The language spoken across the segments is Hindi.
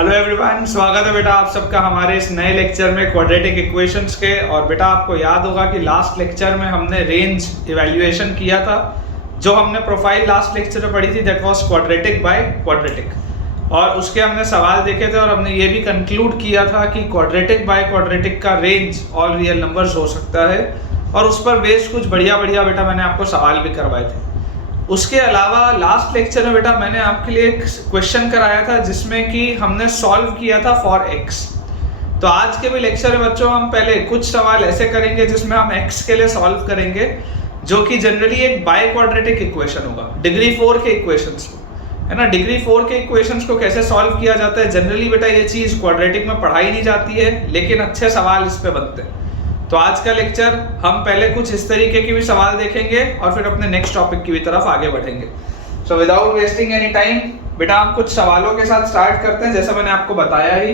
हेलो एवरीवन, स्वागत है बेटा आप सबका हमारे इस नए लेक्चर में क्वाड्रेटिक इक्वेशंस के। और बेटा आपको याद होगा कि लास्ट लेक्चर में हमने रेंज इवैल्यूएशन किया था। जो हमने प्रोफाइल लास्ट लेक्चर में पढ़ी थी that was quadratic by quadratic, और उसके हमने सवाल देखे थे और हमने ये भी कंक्लूड किया था कि क्वाड्रेटिक बाय क्वाड्रेटिक का रेंज ऑल रियल नंबर्स हो सकता है, और उस पर बेस्ड कुछ बढ़िया बेटा मैंने आपको सवाल भी करवाए थे। उसके अलावा लास्ट लेक्चर में बेटा मैंने आपके लिए एक क्वेश्चन कराया था जिसमें कि हमने सॉल्व किया था फॉर एक्स। तो आज के भी लेक्चर में बच्चों हम पहले कुछ सवाल ऐसे करेंगे जिसमें हम एक्स के लिए सॉल्व करेंगे, जो कि जनरली एक बाय क्वाड्रेटिक इक्वेशन होगा, डिग्री 4 के इक्वेशंस को, है ना। डिग्री 4 के इक्वेशंस को कैसे सॉल्व किया जाता है, जनरली बेटा ये चीज क्वाड्रेटिक में पढ़ाई नहीं जाती है, लेकिन अच्छे सवाल इस पे बनते हैं। तो आज का लेक्चर हम पहले कुछ इस तरीके के भी सवाल देखेंगे और फिर अपने नेक्स्ट टॉपिक की भी तरफ आगे बढ़ेंगे। So without wasting any time बेटा हम कुछ सवालों के साथ स्टार्ट करते हैं, जैसा मैंने आपको बताया ही।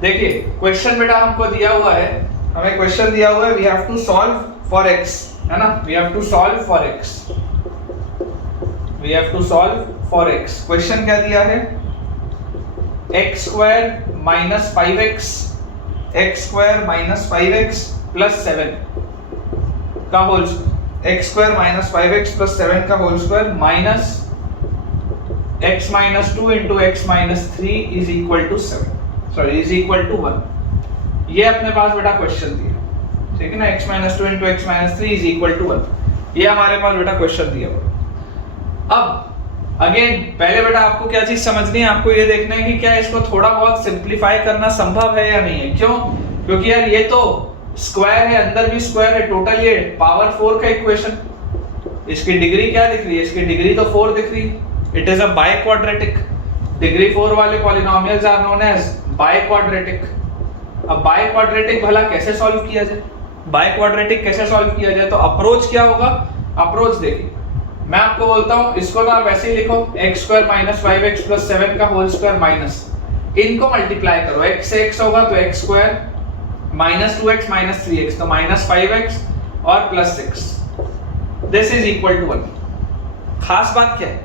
देखिए क्वेश्चन बेटा हमको दिया हुआ है, हमें क्वेश्चन दिया हुआ है we have to solve for X, है ना। We have to solve for X, we have to solve for X. Question क्या दिया है, X square minus 5x, X square minus 5x plus 7 का whole square, X square minus 5x plus 7 का whole square minus x minus 2 into X minus 3 is equal to 7, sorry is equal to 1। ये अपने पास बेटा क्वेश्चन दिया, ठीक है ना। x minus 2 into X minus 3 is equal to 1, ये हमारे पास बेटा क्वेश्चन दिया हुआ। अब अगेन पहले बेटा आपको क्या चीज समझनी है, आपको ये देखना है कि क्या इसको थोड़ा बहुत सिंप्लीफाई करना संभव है या नहीं है। क्यों? क्योंकि यार ये तो स्क्वायर है, अंदर भी स्क्वायर है, टोटल ये पावर 4 का इक्वेशन। इसकी डिग्री क्या दिख रही है, इसकी डिग्री तो 4 दिख रही है। It is a biquadratic, degree 4 वाले polynomials are known as biquadratic. अब बाय क्वाड्रेटिक भला कैसे सॉल्व किया जाए, बाय क्वाड्रेटिक कैसे सॉल्व किया जाए, तो अप्रोच क्या होगा। अप्रोच देखिए, मैं आपको बोलता हूं इसको तो आप वैसे ही लिखो, x square minus 5x plus 7 का होल स्क्वायर माइनस, इनको मल्टीप्लाई करो, x से x होगा तो x square minus 2x minus 3x तो माइनस 5x और plus 6, this is equal to 1। खास बात क्या है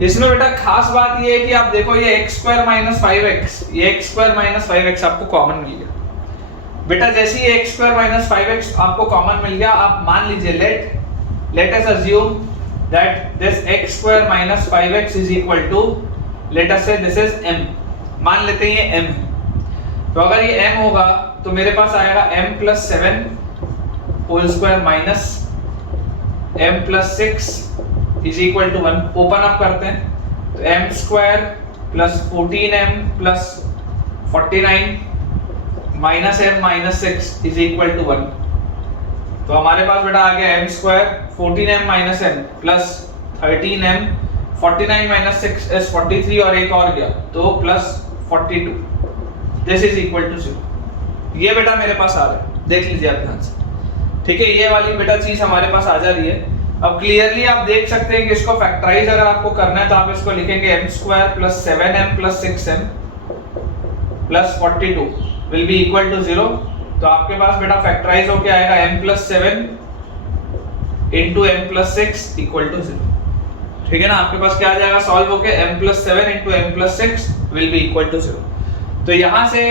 इसमें बेटा, खास बात ये है कि आप देखो ये x स्क्वायर माइनस 5x, ये x स्क्वायर माइनस 5x आपको कॉमन मिल गया बेटा। जैसे ही x स्क्वायर माइनस 5x आपको कॉमन मिल गया, आप मान लीजिए late us assume that this x square minus 5x is equal to, let us say this is m, मान लेते हैं ये m है। तो अगर ये m होगा तो मेरे पास आएगा m plus 7 whole square minus m plus 6 is equal to 1। Open up करते हैं तो m square plus 14m plus 49 minus m minus 6 is equal to 1। तो हमारे पास बेटा आ गया m square 14m minus m plus 13m, 49 minus 6 is 43 और एक और गया तो plus 42, this is equal to 0। ये बेटा मेरे पास आ रहा है, देख लीजिए आप ध्यान से, ठीक है। ये वाली बेटा चीज हमारे पास आ जा रही है। अब क्लियरली आप देख सकते हैं कि इसको फैक्टराइज अगर आपको करना है तो आप इसको लिखेंगे m square plus 7m plus 6m plus 42 will be equal to 0। तो आपके पास बेटा फैक्टराइज होके आएगा m plus 7 into m plus 6 equal to 0, ठीक है ना। आपके पास क्या आ जाएगा सॉल्व होके m plus 7 into m plus 6 will be equal to 0। तो यहाँ से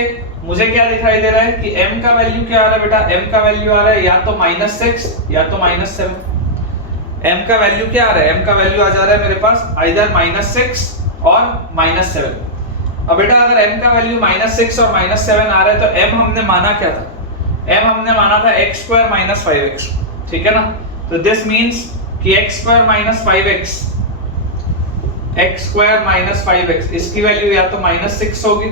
मुझे क्या दिखाई दे रहा है कि m का वैल्यू क्या आ रहा है बेटा, m का वैल्यू आ रहा है या तो माइनस 6 या तो माइनस 7। m का वैल्यू क्या आ रहा है, m का वैल्यू आ जा रहा है मेरे पास आइदर माइनस 6 और माइनस 7। अब बेटा अगर m का वैल्यू माइनस 6 और माइनस 7 आ रहा है तो m हमने माना क्या था, m हमने माना था x स्क्वायर माइनस 5x, ठीक है ना। तो दिस मींस कि x square minus 5x, x square minus 5x इसकी वैल्यू या तो माइनस 6 होगी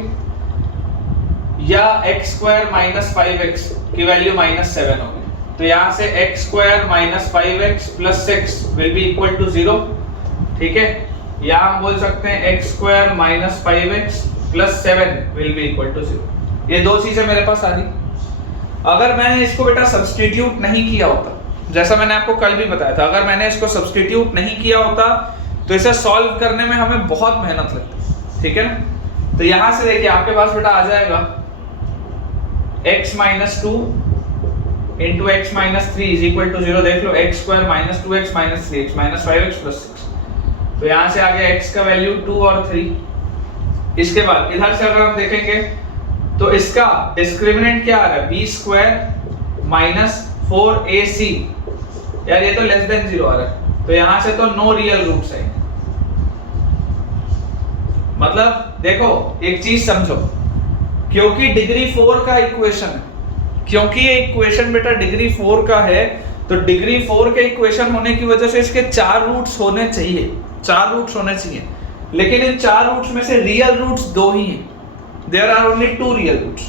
या x स्क्वायर माइनस 5x की वैल्यू माइनस 7 होगी। तो यहां से x square minus 5x plus 6 will be equal to 0, ठीक है। या हम बोल सकते हैं x square minus 5x plus 7 will be equal to 0। ये दो चीजें मेरे पास आ रही। अगर मैंने इसको बेटा सब्स्टिट्यूट नहीं किया होता, जैसा मैंने आपको कल भी बताया था, अगर मैंने इसको सब्स्टिट्यूट नहीं किया होता तो इसे सॉल्व करने में हमें बहुत मेहनत लगती, ठीक है ना। तो यहां से देखिए आपके पास बेटा आ जाएगा x minus 2 into X minus 3 is equal to 0। देख लो x square minus 2x minus 3x minus 5x plus 6। तो यहां से आ गया x का वैल्यू 2 और 3, इसके बाद इधर से अगर हम देखेंगे तो इसका डिस्क्रिमिनेंट क्या आ रहा है, बी स्क्वायर माइनस 4ac, यार ये तो लेस देन 0 आ रहा है, तो यहां से तो नो रियल रूट्स है। मतलब देखो एक चीज समझो, क्योंकि डिग्री 4 का इक्वेशन है, क्योंकि ये इक्वेशन बेटा डिग्री 4 का है, तो डिग्री 4 के इक्वेशन होने की वजह से इसके 4 रूट्स होने चाहिए, 4 रूट्स होने चाहिए, लेकिन इन 4 रूट्स में से रियल रूट्स 2 ही हैं, there are only 2 real roots,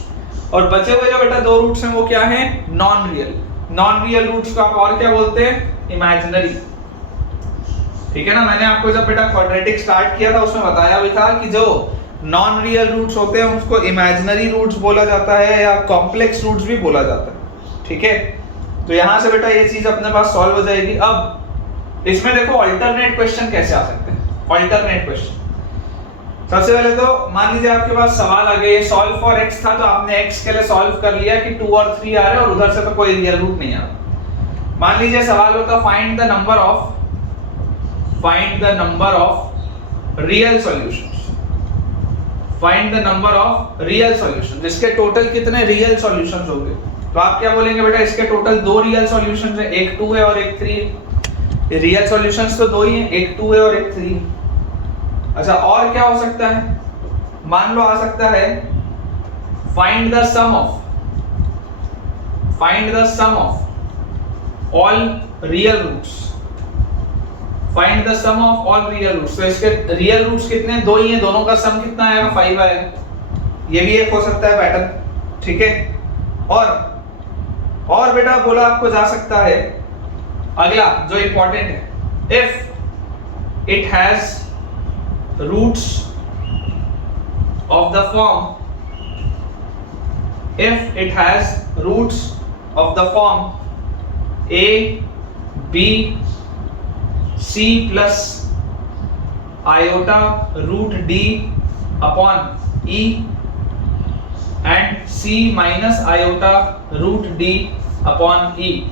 और बचे हुए जो बेटा 2 रूट्स हैं वो क्या हैं, non real. Non real roots को आप और क्या बोलते हैं, इमेजिनरी। ठीक है ना, मैंने आपको जब बेटा क्वाड्रेटिक स्टार्ट किया था उसमें बताया भी था कि जो नॉन रियल रूट्स होते हैं उसको इमेजिनरी रूट्स बोला जाता है या कॉम्प्लेक्स रूट्स भी बोला जाता है। ठीक है, तो यहां से बेटा ये चीज अपने पास सॉल्व हो जाएगी। अब इसमें देखो अल्टरनेट क्वेश्चन कैसे आ सकते हैं, अल्टरनेट क्वेश्चन। सबसे पहले तो मान लीजिए आपके पास सवाल आ गया, सॉल्व फॉर x था, तो आपने x के लिए सॉल्व कर लिया कि 2 और 3 आ रहे हैं और उधर से तो कोई रियल रूट नहीं आ रहा। मान लीजिए सवाल होता find the number of real solutions, find the number of real solutions, इसके टोटल कितने रियल सॉल्यूशंस होंगे। तो आप क्या बोलेंगे बेटा, इसके टोटल 2 रियल सॉल्यूशंस है, एक 2 है और एक 3 है। रियल सॉल्यूशंस तो 2 ही हैं, एक 2 है और एक 3 है। अच्छा और क्या हो सकता है, मान लो आ सकता है find the sum of all real roots, find the sum of all real roots. तो इसके रियल रूट्स कितने, 2 ही हैं, दोनों का सम कितना आएगा, 5 आएगा। ये भी एक हो सकता है पैटर्न। ठीक है, और बेटा बोला आपको जा सकता है अगला जो इंपॉर्टेंट है, if it has roots of the form, if it has roots of the form a b c plus iota root d upon e and c minus iota root d upon e,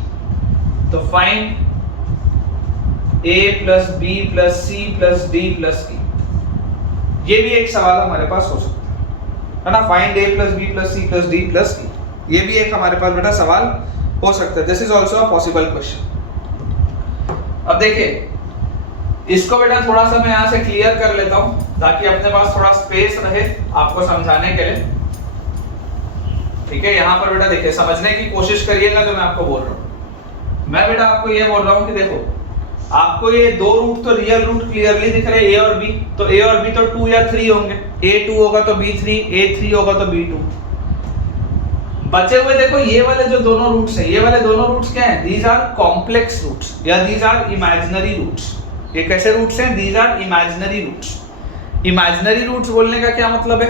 तो find a plus b plus c plus d plus e। ये भी एक सवाल हमारे पास हो सकता है ना, find a plus b plus c plus d plus e, ये भी एक हमारे पास बेटा सवाल हो सकता है। This is also a possible question. अब देखिए इसको बेटा थोड़ा सा मैं यहाँ से क्लियर कर लेता हूँ ताकि अपने पास थोड़ा स्पेस रहे आपको समझाने के लिए। ठीक है, यहाँ पर बेटा देखिए समझने की कोशिश करिएगा जो मैं आपको बोल रहा हूँ। मैं बेटा आपको ये बोल रहा हूँ कि देखो आपको ये 2 रूट तो रियल रूट क्लियरली दिख रहे हैं, a और b, तो a और b तो 2 या 3 होंगे, a 2 होगा तो b 3, a 3 होगा तो b 2। बचे हुए देखो ये वाले जो दोनों रूट्स हैं, ये वाले दोनों रूट्स क्या हैं, दीज आर कॉम्प्लेक्स रूट्स या दीज आर इमेजिनरी रूट्स। ये कैसे रूट्स हैं, these are imaginary roots. Imaginary roots बोलने का क्या मतलब है,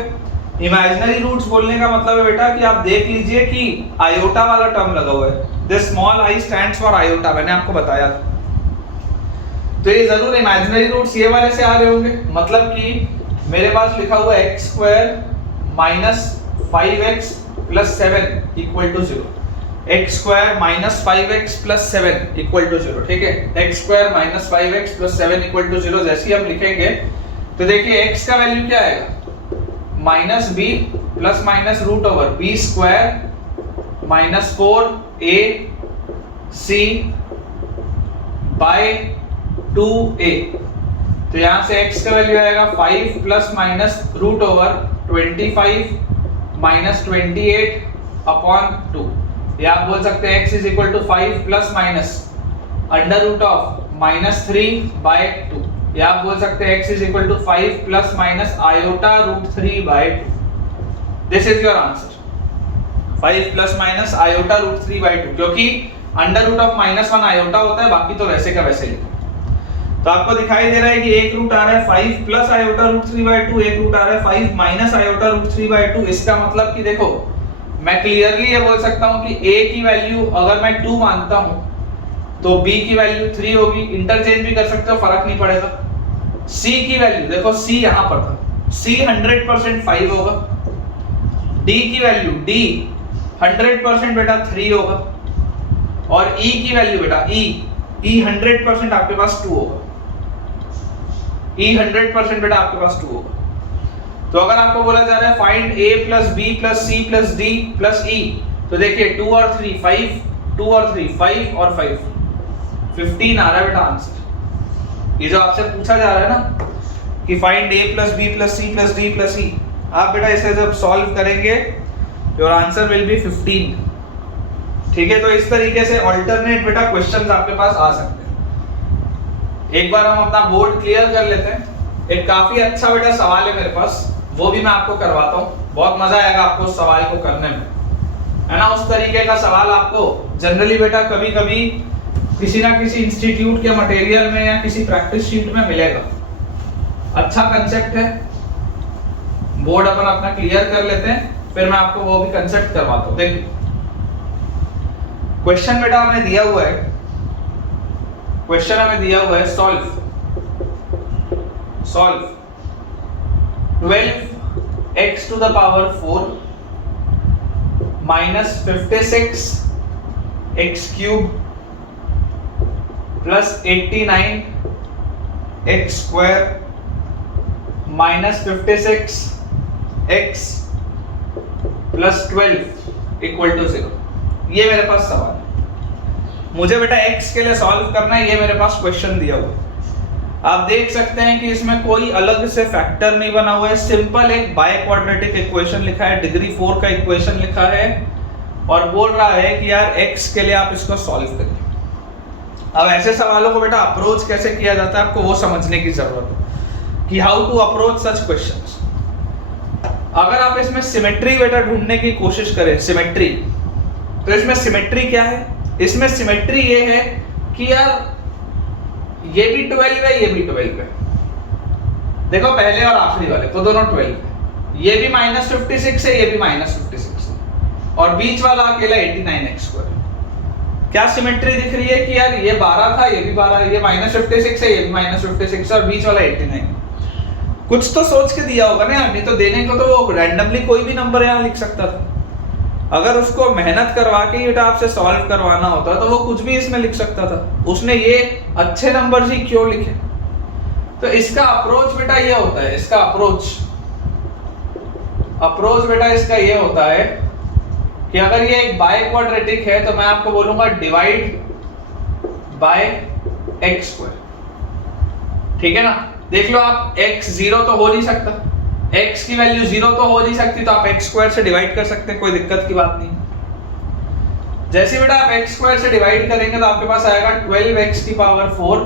इमेजिनरी रूट्स बोलने का मतलब है बेटा कि आप देख लीजिए कि आयोटा वाला टर्म लगा हुआ है, this small i stands for iota, मैंने आपको बताया था। तो ये जरूर इमेजिनरी रूट्स ये वाले से आ रहे होंगे, मतलब कि मेरे पास लिखा हुआ है x square minus 5x plus 7 equal to 0, x square minus 5x plus 7 equal to 0। ठीक है, x square minus 5x plus 7 equal to 0 जैसे ही हम लिखेंगे तो देखिए x का वैल्यू क्या आएगा, minus b plus minus root over b square minus 4ac by 2a। तो यहां से x का वैल्यू आएगा 5 plus minus root over 25 minus 28 upon 2, या आप बोल सकते हैं x is equal to 5 plus minus under root of minus 3 by 2, या आप बोल सकते हैं x is equal to 5 plus minus iota root 3 by 2। This is your answer, 5 plus minus iota root 3 by 2, क्योंकि अंडर रूट ऑफ -1 आयोटा होता है, बाकी तो वैसे का वैसे लिखो। तो आपको दिखाई दे रहा है कि एक रूट आ रहा है 5 प्लस आयोटा रूट 3 बाय 2, एक रूट आ रहा है 5 माइनस आयोटा रूट 3 बाय 2। इसका मतलब कि देखो मैं क्लियरली ये बोल सकता हूं कि a की वैल्यू अगर मैं 2 मानता हूं तो b की वैल्यू 3 होगी, इंटरचेंज भी कर सकते हो, फर्क नहीं पड़ेगा। c की वैल्यू देखो c यहां पर था, c 100% 5 होगा, d की वैल्यू d 100% बेटा 3 होगा, और e की वैल्यू बेटा e 100% आपके पास 2 होगा, e 100% बेटा आपके पास 2 होगा। तो अगर आपको बोला जा रहा है find a plus b plus c plus d plus e, तो देखिए 2 और 3 5, 2 और 3 5 और 5 15 आ रहा है बेटा आंसर। ये जो आपसे पूछा जा रहा है ना कि find a plus b plus c plus d plus e, आप बेटा इसे जब सॉल्व करेंगे योर आंसर विल बी 15। ठीक है, तो इस तरीके से अल्टरनेट बेटा क्वेश्चंस आपके पास आ सकते हैं। एक बार हम अपना बोर्ड क्लियर कर लेते हैं। एक काफी अच्छा बेटा सवाल है मेरे पास, वो भी मैं आपको करवाता हूँ। बहुत मजा आएगा आपको उस सवाल को करने में, है ना। उस तरीके का सवाल आपको जनरली बेटा कभी कभी किसी ना किसी इंस्टीट्यूट के मटेरियल में या किसी प्रैक्टिस शीट में मिलेगा। अच्छा कंसेप्ट है। बोर्ड अपन अपना क्लियर कर लेते हैं, फिर मैं आपको वो भी कंसेप्ट करवाता हूँ। देखिए क्वेश्चन बेटा हमें दिया हुआ है, क्वेश्चन हमें दिया हुआ है solve 12x to the power 4 minus 56x cube plus 89x square minus 56x plus 12 equal to 0। ये मेरे पास सवाल है, मुझे बेटा x के लिए सॉल्व करना है। ये मेरे पास क्वेश्चन दिया हुआ है। आप देख सकते हैं कि इसमें कोई अलग से फैक्टर नहीं बना हुआ है, सिंपल एक बाय क्वाड्रेटिक इक्वेशन लिखा है, डिग्री 4 का इक्वेशन लिखा है और बोल रहा है कि यार x के लिए आप इसको सॉल्व करिए। अब ऐसे सवालों को बेटा अप्रोच कैसे किया जाता है आपको वो समझने की जरूरत है कि how to approach such questions. अगर आप इसमें सिमेट्री बेटा ढूंढने की कोशिश करें, सिमेट्री, तो इसमें सिमेट्री क्या है? इसमें सिमेट्री ये है कि यार ये भी 12 है, ये भी 12 है। देखो पहले और आखिरी वाले तो दोनों 12 है। ये भी -56 है, ये भी -56 है और बीच वाला अकेला 89x स्क्वायर। क्या सिमेट्री दिख रही है कि यार ये 12 था, ये भी 12 है, ये -56 है, ये भी -56 है और बीच वाला 89। कुछ तो सोच के दिया होगा ना यार, नहीं तो देने को तो वो रैंडमली कोई भी नंबर यहाँ लिख सकता था। अगर उसको मेहनत करवा के ये आपसे सॉल्व करवाना होता तो वो कुछ भी इसमें लिख सकता था। उसने ये अच्छे नंबर ही क्यों लिखे? तो इसका अप्रोच बेटा ये होता है, इसका अप्रोच बेटा इसका ये होता है कि अगर ये एक बाय क्वाड्रेटिक है तो मैं आपको बोलूंगा डिवाइड बाय x स्क्वायर। ठीक है ना। देख लो आप, x 0 तो हो नहीं सकता, x की वैल्यू 0 तो हो नहीं सकती, तो आप x स्क्वायर से डिवाइड कर सकते हैं, कोई दिक्कत की बात नहीं। जैसे बेटा आप x स्क्वायर से डिवाइड करेंगे तो आपके पास आएगा 12x की power 4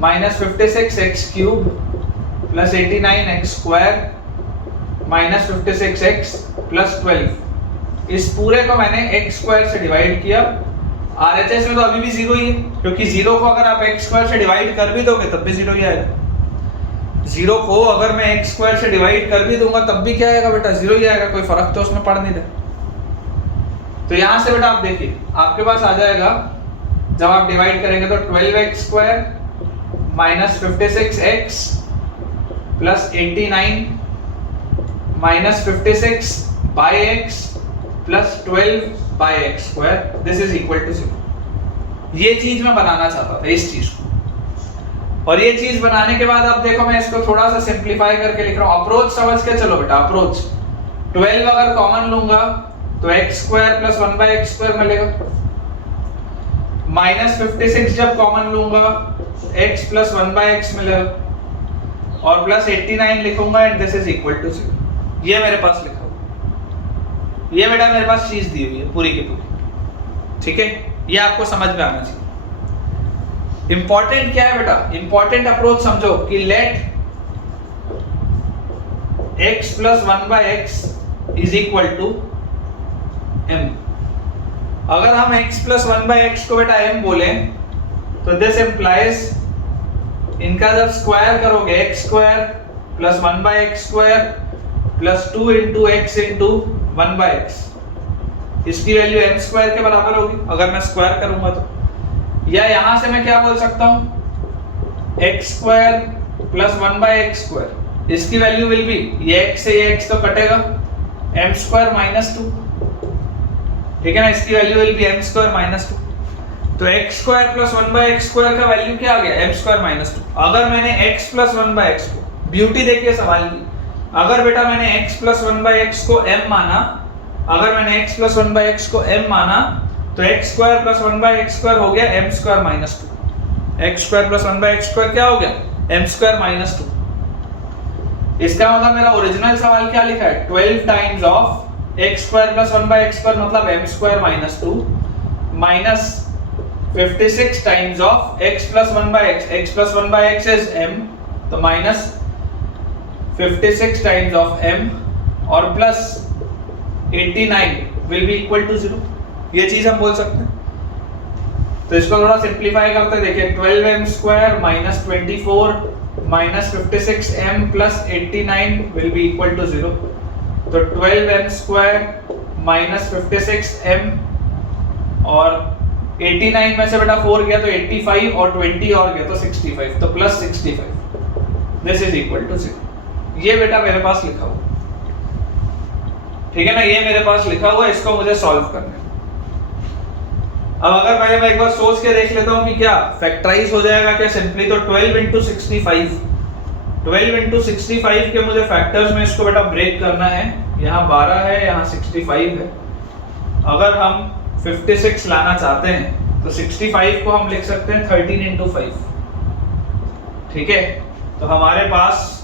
minus 56x cube plus 89x square minus 56x plus 12। इस पूरे को मैंने x स्क्वायर से डिवाइड किया। RHS में तो अभी भी 0 ही है, क्योंकि 0 को अगर आप x स्क्वायर से डिवाइड कर भी दोगे तब भी 0 ही आएगा। 0 को अगर मैं x स्क्वायर से डिवाइड कर भी दूंगा तब भी क्या आएगा बेटा? 0 ही आएगा, कोई फर्क तो उसमें पड़ नहीं रहा। तो यहां से बेटा आप देखिए, आपके पास आ जाएगा जब आप डिवाइड करेंगे तो 12x square minus 56x plus 89 minus 56 by x plus 12 by x square, this is equal to 0। ये चीज मैं बनाना चाहता था, इस चीज को। और ये चीज बनाने के बाद आप देखो मैं इसको थोड़ा सा सिंप्लीफाई करके लिख रहा हूं। अप्रोच समझ के चलो बेटा। अप्रोच 12 अगर कॉमन लूंगा तो x square plus 1 by x square मिलेगा। माइनस 56 जब कॉमन लूंगा x प्लस 1 बाय x मिलेगा और प्लस 89 लिखूंगा and this is equal to 0। ये मेरे पास लिखा हुआ, ये बेटा मेरे पास चीज दी हुई है पूरी की पूरी। ठीक है, ये आपको समझ में आना चाहिए। इंपॉर्टेंट क्या है बेटा? इंपॉर्टेंट अप्रोच समझो कि let x plus 1 by x is equal to m। अगर हम x प्लस 1 बाय x को बेटा m बोले तो दिस इंप्लाइज, इनका जब स्क्वायर करोगे x square plus 1 by x square plus 2 into x into 1 by x, इसकी वैल्यू m स्क्वायर के बराबर होगी अगर मैं स्क्वायर करूंगा तो। या यहां से मैं क्या बोल सकता हूं, x square plus 1 by x square, इसकी वैल्यू विल बी, ये x से ये x तो कटेगा, m स्क्वायर माइनस 2। ठीक है ना, इसकी value will be m square minus 2। तो x square plus 1 by x square का वैल्यू क्या आ गया? m square minus 2। अगर मैंने x प्लस 1 बाय x को, ब्यूटी देखिए सवाल की, अगर बेटा मैंने x प्लस 1/x को m माना, अगर मैंने x प्लस 1/x को m माना, तो x square plus 1/x square हो गया m square minus 2। x square plus 1/x square क्या हो गया? m square minus 2। इसका मतलब मेरा ओरिजिनल सवाल क्या लिखा है? 12 times of x square plus 1/x square मतलब m square minus 2 minus 56 times of x plus 1/x, x plus 1/x is m, तो माइनस 56 टाइम्स ऑफ m और plus 89 will be equal to 0। ये चीज हम बोल सकते हैं। तो इसको थोड़ा सिंपलीफाई करते हैं। देखिए 12m square minus 24 minus 56m plus 89 will be equal to 0। तो 12m स्क्वायर माइनस 56m और 89 में से बेटा 4 गया तो 85 और 20 और गया तो 65, तो plus 65 this is equal to 0। ये बेटा मेरे पास लिखा हुआ, ठीक है ना, ये मेरे पास लिखा हुआ है, इसको मुझे सॉल्व करना है। अब अगर मैं एक बार सोच के देख लेता हूं कि क्या फैक्टराइज हो जाएगा क्या सिंपली, तो 12 into 65, 12 into 65 के मुझे फैक्टर्स में इसको बेटा ब्रेक करना है। यहाँ 12 है, यहाँ 65 है। अगर हम 56 लाना चाहते हैं तो 65 को हम लिख सकते हैं 13 into 5, ठीक है। तो हमारे पास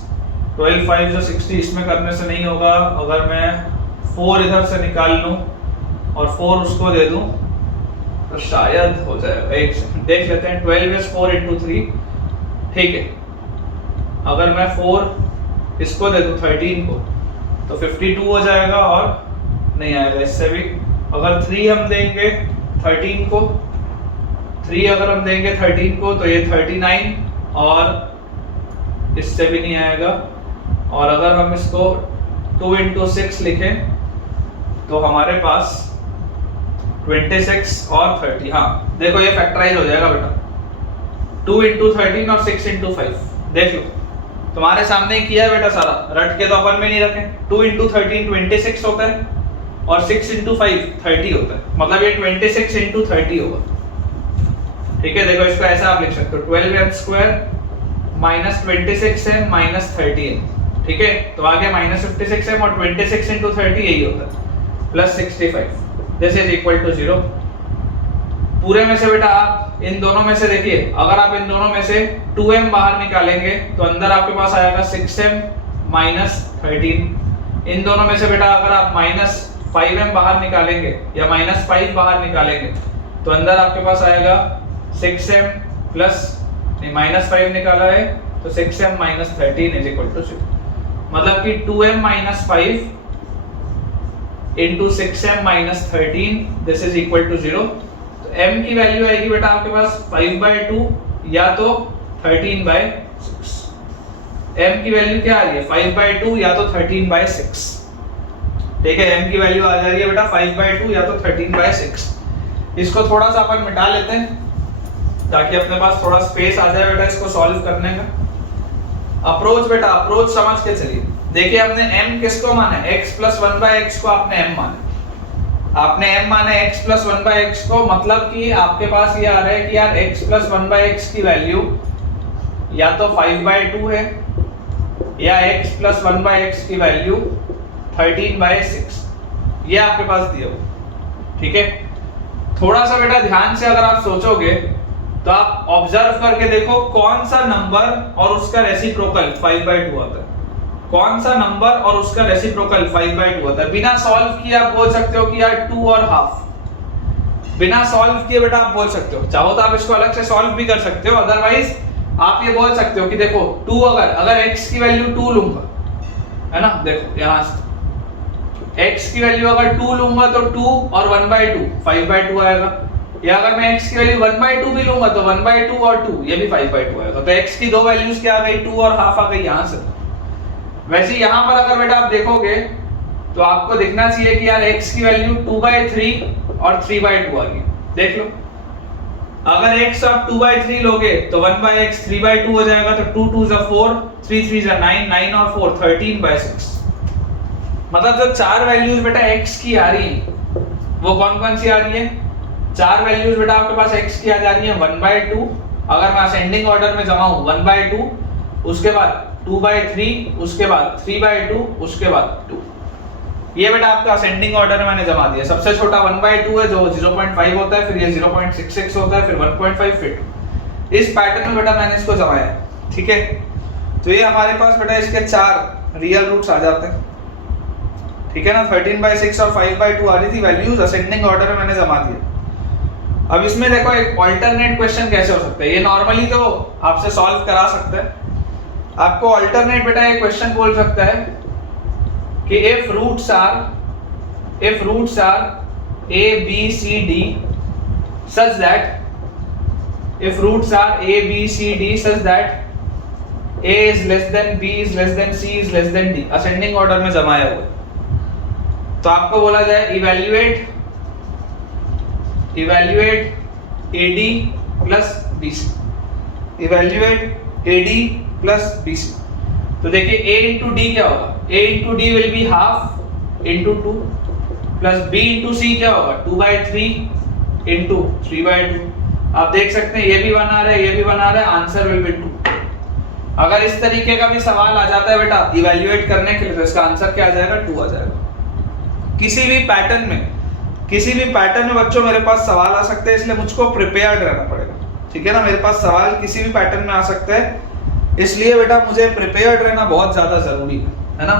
12 5 जो 60, इसमें करने से नहीं होगा। अगर मैं 4 इधर से निकाल लूं और 4 उसको दे दूं तो शायद हो जाएगा। एक सेकंड देख लेते हैं। 12 is 4 into 3, ठीक है। अगर मैं 4 इसको दे दूं 13 को तो 52 हो जाएगा और नहीं आएगा इससे भी। अगर 3 हम देंगे 13 को, 3 अगर हम देंगे 13 को तो ये 39 और इससे भी नहीं आएगा। और अगर हम इसको 2 into 6 लिखें तो हमारे पास 26 और 30, हाँ देखो ये फैक्टराइज हो जाएगा बेटा। 2 into 13 और 6 into 5, देख लो तुम्हारे सामने ही किया है बेटा सारा, रट के तो अपन में नहीं रखे। 2 into 13 26 होता है और 6 into 5 30 होता है, मतलब ये 26 into 30 होगा, ठीक है। देखो इसको ऐसा आप लिख सकते हो 12m square minus 26m minus 30m, ठीक है। तो आगे माइनस 56m और 26 into 30 यही होता है plus 65, this is equal to 0। पूरे में से बेटा आप इन दोनों में से देखिए, अगर आप इन दोनों में से 2m बाहर निकालेंगे तो अंदर आपके पास आएगा 6m माइनस 13। इन दोनों में से बेटा अगर आप माइनस 5m बाहर निकालेंगे या माइनस 5 बाहर निकालेंगे तो अंदर आपके पास आएगा 6m प्लस माइनस 5 निकाला है तो 6m minus 13 is equal to 0। मतलब कि 2m minus 5 into 6m minus 13 this is equal to 0। तो m की वैल्यू आएगी बेटा आपके पास 5/2 या तो 13/6। m की वैल्यू क्या आ रही है? 5/2 या तो 13/6, ठीक है। m की वैल्यू आ जा रही है बेटा 5/2 या तो 13/6। इसको थोड़ा सा अपन मिटा लेते हैं ताकि अपने पास थोड़ा स्पेस आ जाए बेटा इसको सॉल्व करने का। अप्रोच बेटा, अप्रोच समझ के चलिए। देखिए हमने m किसको माना है? x प्लस 1/x को आपने m माना, आपने m माना x प्लस 1/x को, मतलब कि आपके पास ये आ रहा है कि यार x प्लस 1/x की वैल्यू या तो 5/2 है या x प्लस 1/x की वैल्यू 13/6, ये आपके पास दिया हो, ठीक है। थोड़ा सा बेटा ध्यान से अगर आप सोचोगे तो आप ऑब्जर्व करके देखो कौन सा नंबर और उसका रेसिप्रोकल 5/2 आता है, कौन सा नंबर और उसका रेसिप्रोकल 5/2 होता है। बिना सॉल्व किए आप बोल सकते हो कि यार 2 और हाफ, बिना सॉल्व किए बेटा आप बोल सकते हो। चाहो तो आप इसको अलग से सॉल्व भी कर सकते हो, अदरवाइज आप ये बोल सकते हो कि देखो 2 अगर x की वैल्यू 2 लूंगा, है ना, देखो यहां से x की वैल्यू अगर 2 लूंगा तो 2 और 1/2 5/2 आएगा, या अगर मैं x की वैल्यू 1/2 भी लूंगा तो 1/2 और 2 ये भी 5/2 आएगा। तो x की दो वैल्यूज क्या आ गई? 2 और हाफ आ गई यहां से। वैसे यहाँ पर अगर बेटा आप देखोगे तो आपको दिखना चाहिए कि यार x की वैल्यू 2/3 और 3/2 आ गई। देख लो, अगर x आप 2/3 लोगे तो 1/x 3/2 हो जाएगा, तो 2 2 is 4, 3 3 is 9, 9 और 4 13/6। मतलब जो चार वैल्यूज बेटा x की आ रही है वो कौन कौन सी आ रही है? चार वैल्यूज बेटा आपके पास x की आ जा रही है 1/2, अगर मैं असेंडिंग ऑर्डर में जमा हूं 1/2, उसके बाद 2/3, उसके बाद 3/2, उसके बाद 2। ये बेटा आपका असेंडिंग ऑर्डर में मैंने जमा दिया। सबसे छोटा 1/2 है जो 0.5 होता है, फिर ये 0.66 होता है, फिर 1.5, फिर 2। इस पैटर्न में बेटा मैंने इसको जमाया, ठीक है। तो ये हमारे पास बेटा इसके 4 रियल रूट्स आ जाते हैं, ठीक है ना। 13/6 और 5/2 आ रही थी वैल्यूज, असेंडिंग ऑर्डर में मैंने जमा दिया। अब इसमें देखो एक अल्टरनेट क्वेश्चन कैसे हो सकता है। ये नॉर्मली तो आपसे सॉल्व करा सकते हैं, आपको अल्टरनेट बेटा एक क्वेश्चन बोल सकता है कि if roots are a b c d such that if roots are a b c d such that a is less than b is less than c is less than d, ascending order में जमाया हुआ है। तो आपको बोला जाए evaluate AD plus BC, evaluate AD plus BC। तो देखिए A into D क्या होगा, A into D will be half into 2 plus B into C क्या होगा 2/3 into 3/2। आप देख सकते हैं ये भी बना रहे, ये भी बना रहे, आंसर विल बी 2। अगर इस तरीके का भी सवाल आ जाता है बेटा इवैल्यूएट करने के लिए, तो इसका आंसर क्या आ जाएगा 2 आ जाएगा। किसी भी पैटर्न में बच्चों मेरे पास सवाल आ सकते हैं, इसलिए मुझको प्रिपेयर्ड रहना पड़ेगा, ठीक है ना। मेरे पास सवाल किसी भी पैटर्न में आ सकते हैं, इसलिए बेटा मुझे प्रिपेयर्ड रहना बहुत ज्यादा जरूरी है ना।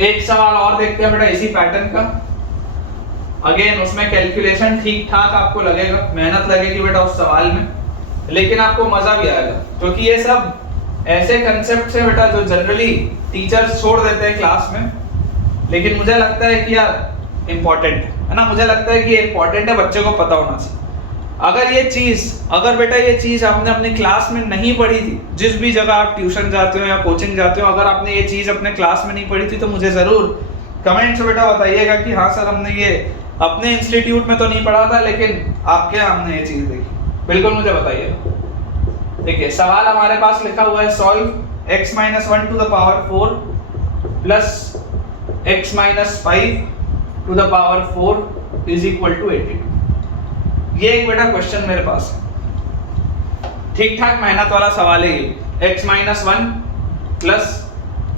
एक सवाल और देखते हैं बेटा इसी पैटर्न का। अगेन उसमें कैलकुलेशन ठीक ठाक आपको लगेगा, मेहनत लगेगी बेटा उस सवाल में, लेकिन आपको मजा भी आएगा, क्योंकि ये सब ऐसे कंसेप्ट है बेटा जो जनरली टीचर्स छोड़ देते हैं क्लास में, लेकिन मुझे लगता है कि यार इंपॉर्टेंट है ना। मुझे लगता है कि इंपॉर्टेंट है, बच्चे को पता होना चाहिए। अगर बेटा ये चीज आपने अपनी क्लास में नहीं पढ़ी थी, जिस भी जगह आप ट्यूशन जाते हो या कोचिंग जाते हो, अगर आपने ये चीज अपने क्लास में नहीं पढ़ी थी, तो मुझे जरूर कमेंट से बेटा बताइएगा कि हाँ सर हमने ये अपने इंस्टीट्यूट में तो नहीं पढ़ा था, लेकिन आपके यहाँ हमने ये चीज देखी। बिल्कुल मुझे बताइएगा। देखिए सवाल हमारे पास लिखा हुआ है, solve x-1 to the power 4 plus x-5 to the power 4 is equal to 82। ये एक बेटा क्वेश्चन मेरे पास है, ठीक ठाक मेहनत वाला सवाल है ये। x-1 प्लस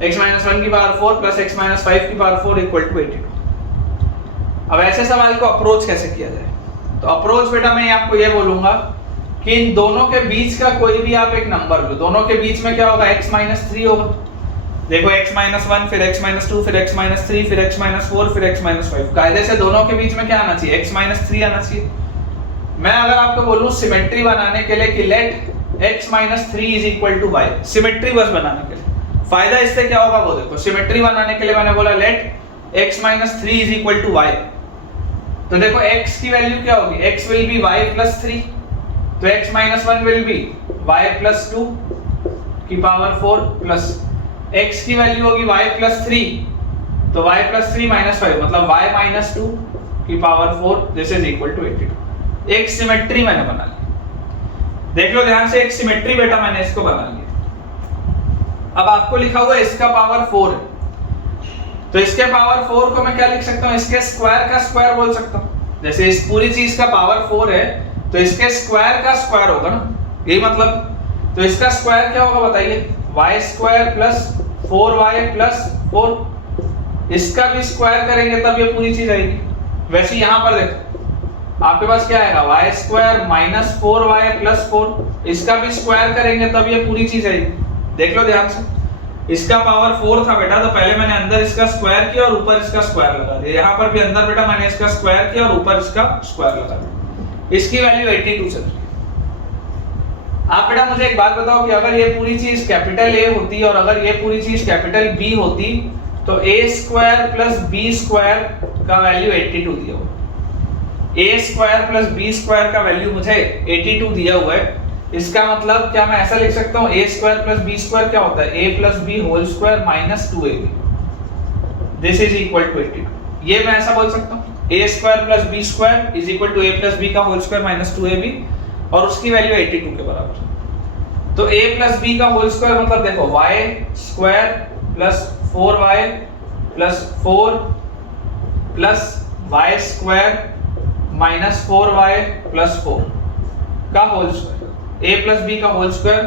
x-1 की पावर 4 प्लस x-5 की पावर 4 इक्वल टू 82। अब ऐसे सवाल को अप्रोच कैसे किया जाए, तो अप्रोच बेटा मैं आपको ये बोलूंगा कि इन दोनों के बीच का कोई भी आप एक नंबर लो, दोनों के बीच में क्या होगा x-3 होगा। देखो x-1 फिर x-2 फिर x-3 फिर x-4 फिर x-5, कायदे से दोनों के बीच में क्या आना चाहिए x-3 आना चाहिए। मैं अगर आपको बोलूं सिमेट्री बनाने के लिए कि let x-3 is equal to y, symmetry बस बनाने के लिए, फायदा इससे क्या होगा वो देखो। सिमेट्री बनाने के लिए मैंने बोला let x-3 is equal to y, तो देखो x की वैल्यू क्या होगी, x will be y plus 3, तो x-1 will be y plus 2 की पावर 4 प्लस x की वैल्यू होगी y प्लस 3, तो y प्लस 3 माइनस 5 मतलब y माइनस 2 की power 4, this is equal to 82। एक सिमेट्री मैंने बना ली, देख लो ध्यान से, एक सिमेट्री बेटा मैंने इसको बना लिया। अब आपको लिखा हुआ है इसका पावर 4 है, तो इसके पावर 4 को मैं क्या लिख सकता हूं, इसके स्क्वायर का स्क्वायर बोल सकता हूं। जैसे इस पूरी चीज का पावर 4 है, तो इसके स्क्वायर का स्क्वायर होगा ना, यही मतलब। तो इसका स्क्वायर क्या होगा बताइए, y² प्लस 4y प्लस 4। इसका भी स्क्वायर करेंगे तब ये पूरी चीज आएगी। वैसे यहां पर देखो आपके पास क्या आएगा, y² माइनस 4y प्लस 4, इसका भी स्क्वायर करेंगे तब ये पूरी चीज आएगी। देख लो ध्यान से, इसका पावर 4 था बेटा, तो पहले मैंने अंदर इसका स्क्वायर किया और ऊपर इसका स्क्वायर लगा दिया। यहाँ पर भी अंदर बेटा मैंने इसका स्क्वायर किया और ऊपर इसका स्क्वायर लगा दिया। इसकी वैल्यू 82 चल रही है। आप बेटा मुझे एक बात बताओ कि अगर ये पूरी चीज कैपिटल A होती और अगर ये पूरी चीज कैपिटल B होती, तो a² प्लस b² का वैल्यू 82 दिया हुआ। a² प्लस b² का वैल्यू मुझे 82 दिया हुआ है। इसका मतलब क्या मैं ऐसा लिख सकता हूँ, a² प्लस b² क्या होता है, a plus b whole square minus 2ab, this is equal to 82। ये मैं ऐसा बोल सकता हूँ, a² plus b² is equal to a plus b का होल स्क्वायर माइनस 2ab, और उसकी वैल्यू 82 के बराबर। तो a प्लस b का होल स्क्वायर मतलब देखो y² plus 4y plus 4 plus y² minus 4y plus 4 का whole square, a plus b का whole square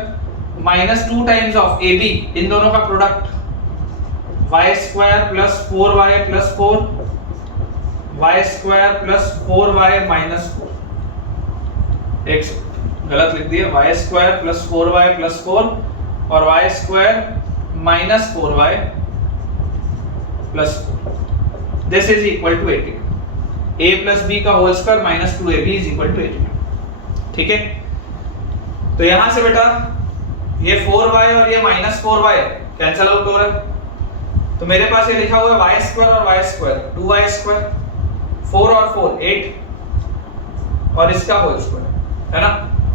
minus 2 times of A B, इन दोनों का product Y square plus 4y plus 4, Y square plus 4y minus 4। एक गलत लिख दिया, Y square plus 4y plus 4 और Y square minus 4y plus 4। This is equal to 82। a plus B का whole square minus 2ab is equal to 82। ठीक है, तो यहां से बेटा ये 4y और ये माइनस 4y कैंसिल आउट हो रहा है, तो मेरे पास ये लिखा हुआ है वाई स्क्वायर और वाई स्क्वायर 2y स्क्वायर, 4 और 4 8 और इसका होल स्क्वायर है ना,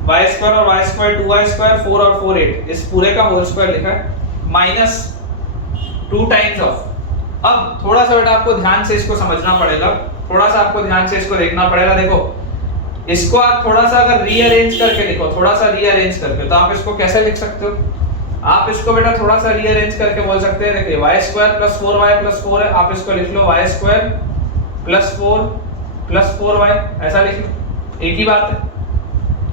वाई स्क्वायर और वाई स्क्वायर 2y स्क्वायर 4 और 4 8, इस पूरे का होल स्क्वायर लिखा है माइनस 2 टाइम्स ऑफ। अब थोड़ा सा बेटा आपको ध्यान से इसको समझना पड़ेगा, थोड़ा सा आपको ध्यान से इसको देखना पड़ेगा। देखो इसको आप थोड़ा सा अगर रीअरेंज करके लिखो, थोड़ा सा रीअरेंज करके, तो आप इसको कैसे लिख सकते हो? आप इसको बेटा थोड़ा सा रीअरेंज करके बोल सकते हैं, देखिए Y square plus 4y plus 4 है, आप इसको लिख लो Y square plus 4 plus 4y, ऐसा लिख लो। एक ही बात है,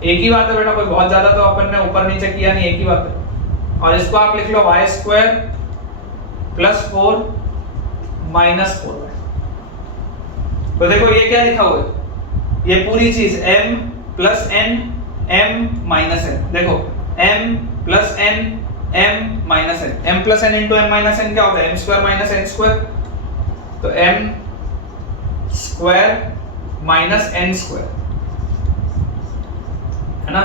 एक ही बात है बेटा, कोई बहुत ज्यादा तो अपन ने ऊपर नीचे किया नहीं, एक ही बात है। और इसको आप लिख लो Y square plus 4 minus 4y। तो देखो ये क्या लिखा हुआ है, ये पूरी चीज m plus n m minus n, देखो m plus n m minus n, m plus n into m minus n क्या होता है, m square minus n square, तो m square minus n square है ना।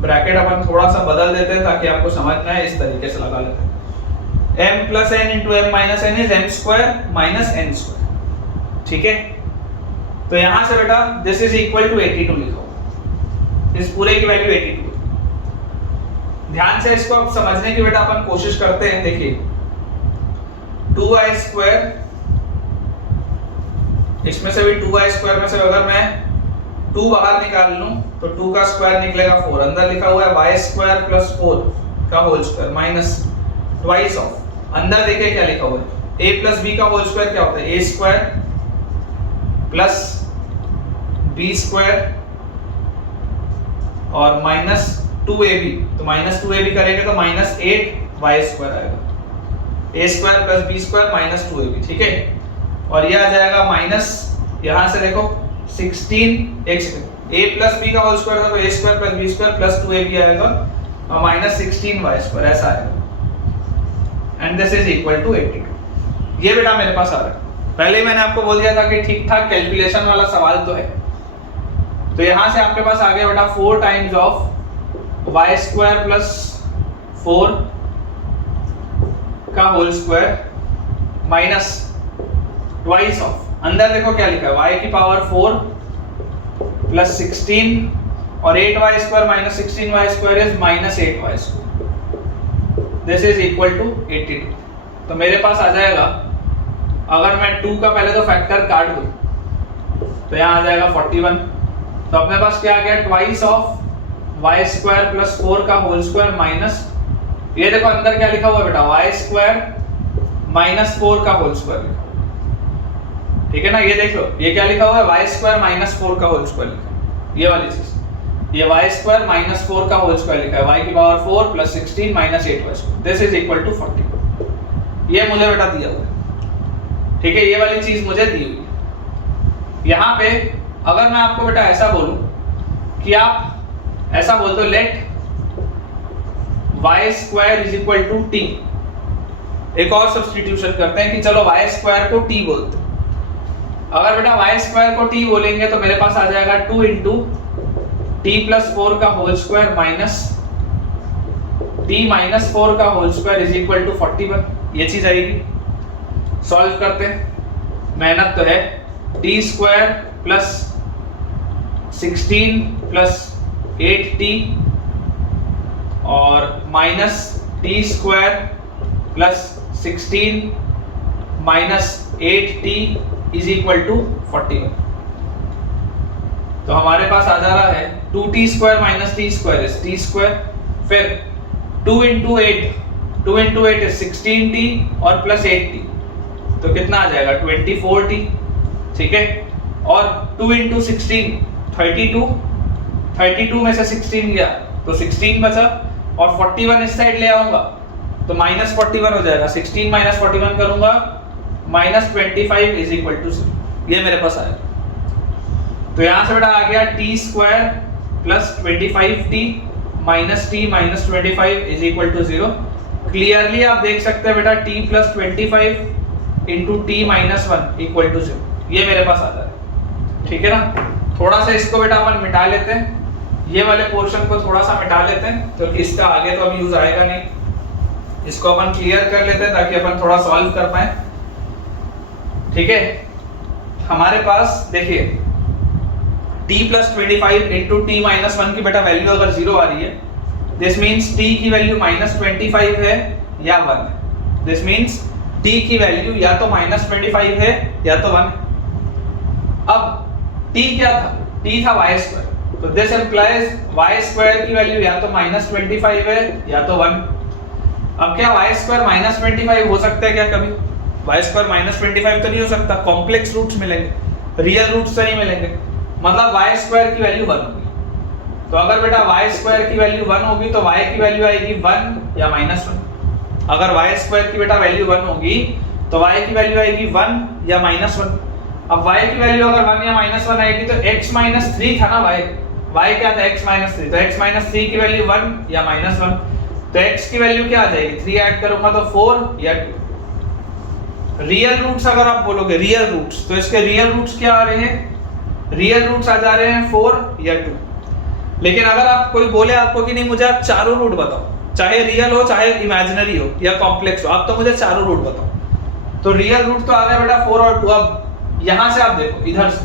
ब्रैकेट अपन थोड़ा सा बदल देते हैं ताकि आपको समझ में आए, इस तरीके से लगा लेते हैं, m plus n into m minus n is m square minus n square. ठीक है, तो यहां से बेटा दिस इज इक्वल टू 82 लिखो, इस पूरे की वैल्यू 82। ध्यान से इसको अब समझने की बेटा अपन कोशिश करते हैं। देखिए 2y स्क्वायर, इसमें से भी 2y स्क्वायर में से अगर मैं 2 बाहर निकाल लूं तो 2 का स्क्वायर निकलेगा 4, अंदर लिखा हुआ है y स्क्वायर प्लस 4 का whole square minus twice of, अंदर देखिए क्या लिखा हुआ है a प्लस b का होल स्क्वायर क्या होता है, a square plus b square और माइनस 2ab, तो माइनस 2ab करेंगे तो माइनस 8y स्क्वायर आएगा, a square plus b square minus 2ab। ठीक है, और ये आ जाएगा माइनस, यहां से देखो 16x, a प्लस b का होल स्क्वायर था तो a square plus b square plus 2ab आएगा और माइनस 16y स्क्वायर ऐसा आएगा, and this is equal to 82। ये बेटा मेरे पास आ रहा है। पहले ही मैंने आपको बोल दिया था कि ठीक ठाक कैलकुलेशन वाला सवाल तो है, तो यहां से आपके पास आ गया बेटा 4 times of y square plus 4 का whole square minus twice of, अंदर देखो क्या लिखा है y की पावर 4 प्लस 16 और 8y square minus 16y square is minus 8y square, this is equal to 82। तो मेरे पास आ जाएगा, अगर मैं 2 का पहले तो फैक्टर काट दूं तो यहाँ आ जाएगा 41, तो अपने पास क्या आ गया twice of y square plus 4 का होल स्क्वायर माइनस, ये देखो अंदर क्या लिखा हुआ है बेटा y स्क्वायर माइनस 4 का होल स्क्वायर लिखा, ठीक है ना। ये देख लो ये क्या लिखा हुआ है y स्क्वायर माइनस 4 का होल स्क्वायर लिखा, ये वाली चीज, ये y स्क्वायर माइनस 4 का होल स्क्वायर लिखा है, y की power 4 plus 16 minus 8y square, this is equal to 40। ये मुझे बेटा दिया हुआ है, ठीक है, ये वाली चीज मुझे दी हुई है। यहाँ पे अगर मैं आपको बेटा ऐसा बोलूं कि आप ऐसा बोल दो let y square is equal to t, एक और सब्स्टिट्यूशन करते हैं कि चलो y स्क्वायर को t बोलते हैं। अगर बेटा y स्क्वायर को t बोलेंगे तो मेरे पास आ जाएगा 2 इंटू t प्लस 4 का whole square minus t minus 4 का whole square is equal to 41, ये चीज आएगी। सॉल्व करते हैं, मेहनत तो है, t square plus 16 plus 8t और minus t square plus 16 minus 8t is equal to 41। तो हमारे पास आ जा रहा है 2t square minus t square is t square, फिर 2 इंटू 8 इज 16t और प्लस 8t, तो कितना आ जाएगा 24t, ठीक है। और 2 इंटू 16 32 में से 16 गया तो 16 बचा, और 41 इस साइड ले आऊंगा तो -41 हो जाएगा। 16 - 41 करूंगा -25 इज इक्वल टू 0। ये मेरे पास आया। तो यहां से बेटा आ गया t² plus 25t minus t minus 25 is equal to 0। Clearly आप देख सकते हैं बेटा t plus 25 into t minus 1 equal to 0। ये मेरे पास आता है, ठीक है ना। थोड़ा सा इसको बेटा अपन मिटा लेते हैं, ये वाले पोर्शन को थोड़ा सा मिटा लेते हैं, तो इसका आगे तो अब यूज आएगा नहीं। इसको अपन क्लियर कर लेते हैं ताकि अपन थोड़ा सॉल्व कर पाए, ठीक है। हमारे पास देखिए t plus 25 into T minus 1 की बेटा वैल्यू अगर 0 आ रही है, दिस मीन्स t की वैल्यू -25 है या 1 है। दिस मीन्स t की वैल्यू या तो -25 है या तो 1 है। अब t क्या था? t था y², तो दिस इंप्लाइज y² की वैल्यू या तो -25 है या तो 1। अब क्या y² -25 हो सकता है क्या कभी? y² -25 तो नहीं हो सकता, कॉम्प्लेक्स रूट्स मिलेंगे, रियल रूट्स तो नहीं मिलेंगे, मतलब y² की वैल्यू 1 होगी। तो अगर बेटा y² की वैल्यू 1 होगी तो y की वैल्यू आएगी 1 या -1। अगर y² की बेटा वैल्यू 1 होगी तो y की वैल्यू आएगी 1 या -1। अब y की वैल्यू अगर 1 या -1 आएगी तो x - 3 था ना y क्या था? x - 3, तो x - 3 की वैल्यू 1 या -1, तो x की वैल्यू क्या आ जाएगी? 3 ऐड करूंगा तो 4 या 2। रियल रूट्स अगर आप बोलोगे रियल रूट्स, तो इसके रियल रूट्स क्या आ रहे हैं? रियल रूट्स आ जा रहे हैं 4 या 2। लेकिन अगर आप कोई बोले आपको कि नहीं मुझे आप चारों रूट बताओ, चाहे रियल हो चाहे इमेजिनरी हो या कॉम्प्लेक्स हो, आप तो मुझे चारों रूट बताओ। तो रियल रूट तो आ गया बेटा 4 और 2। अब यहां से आप देखो इधर से,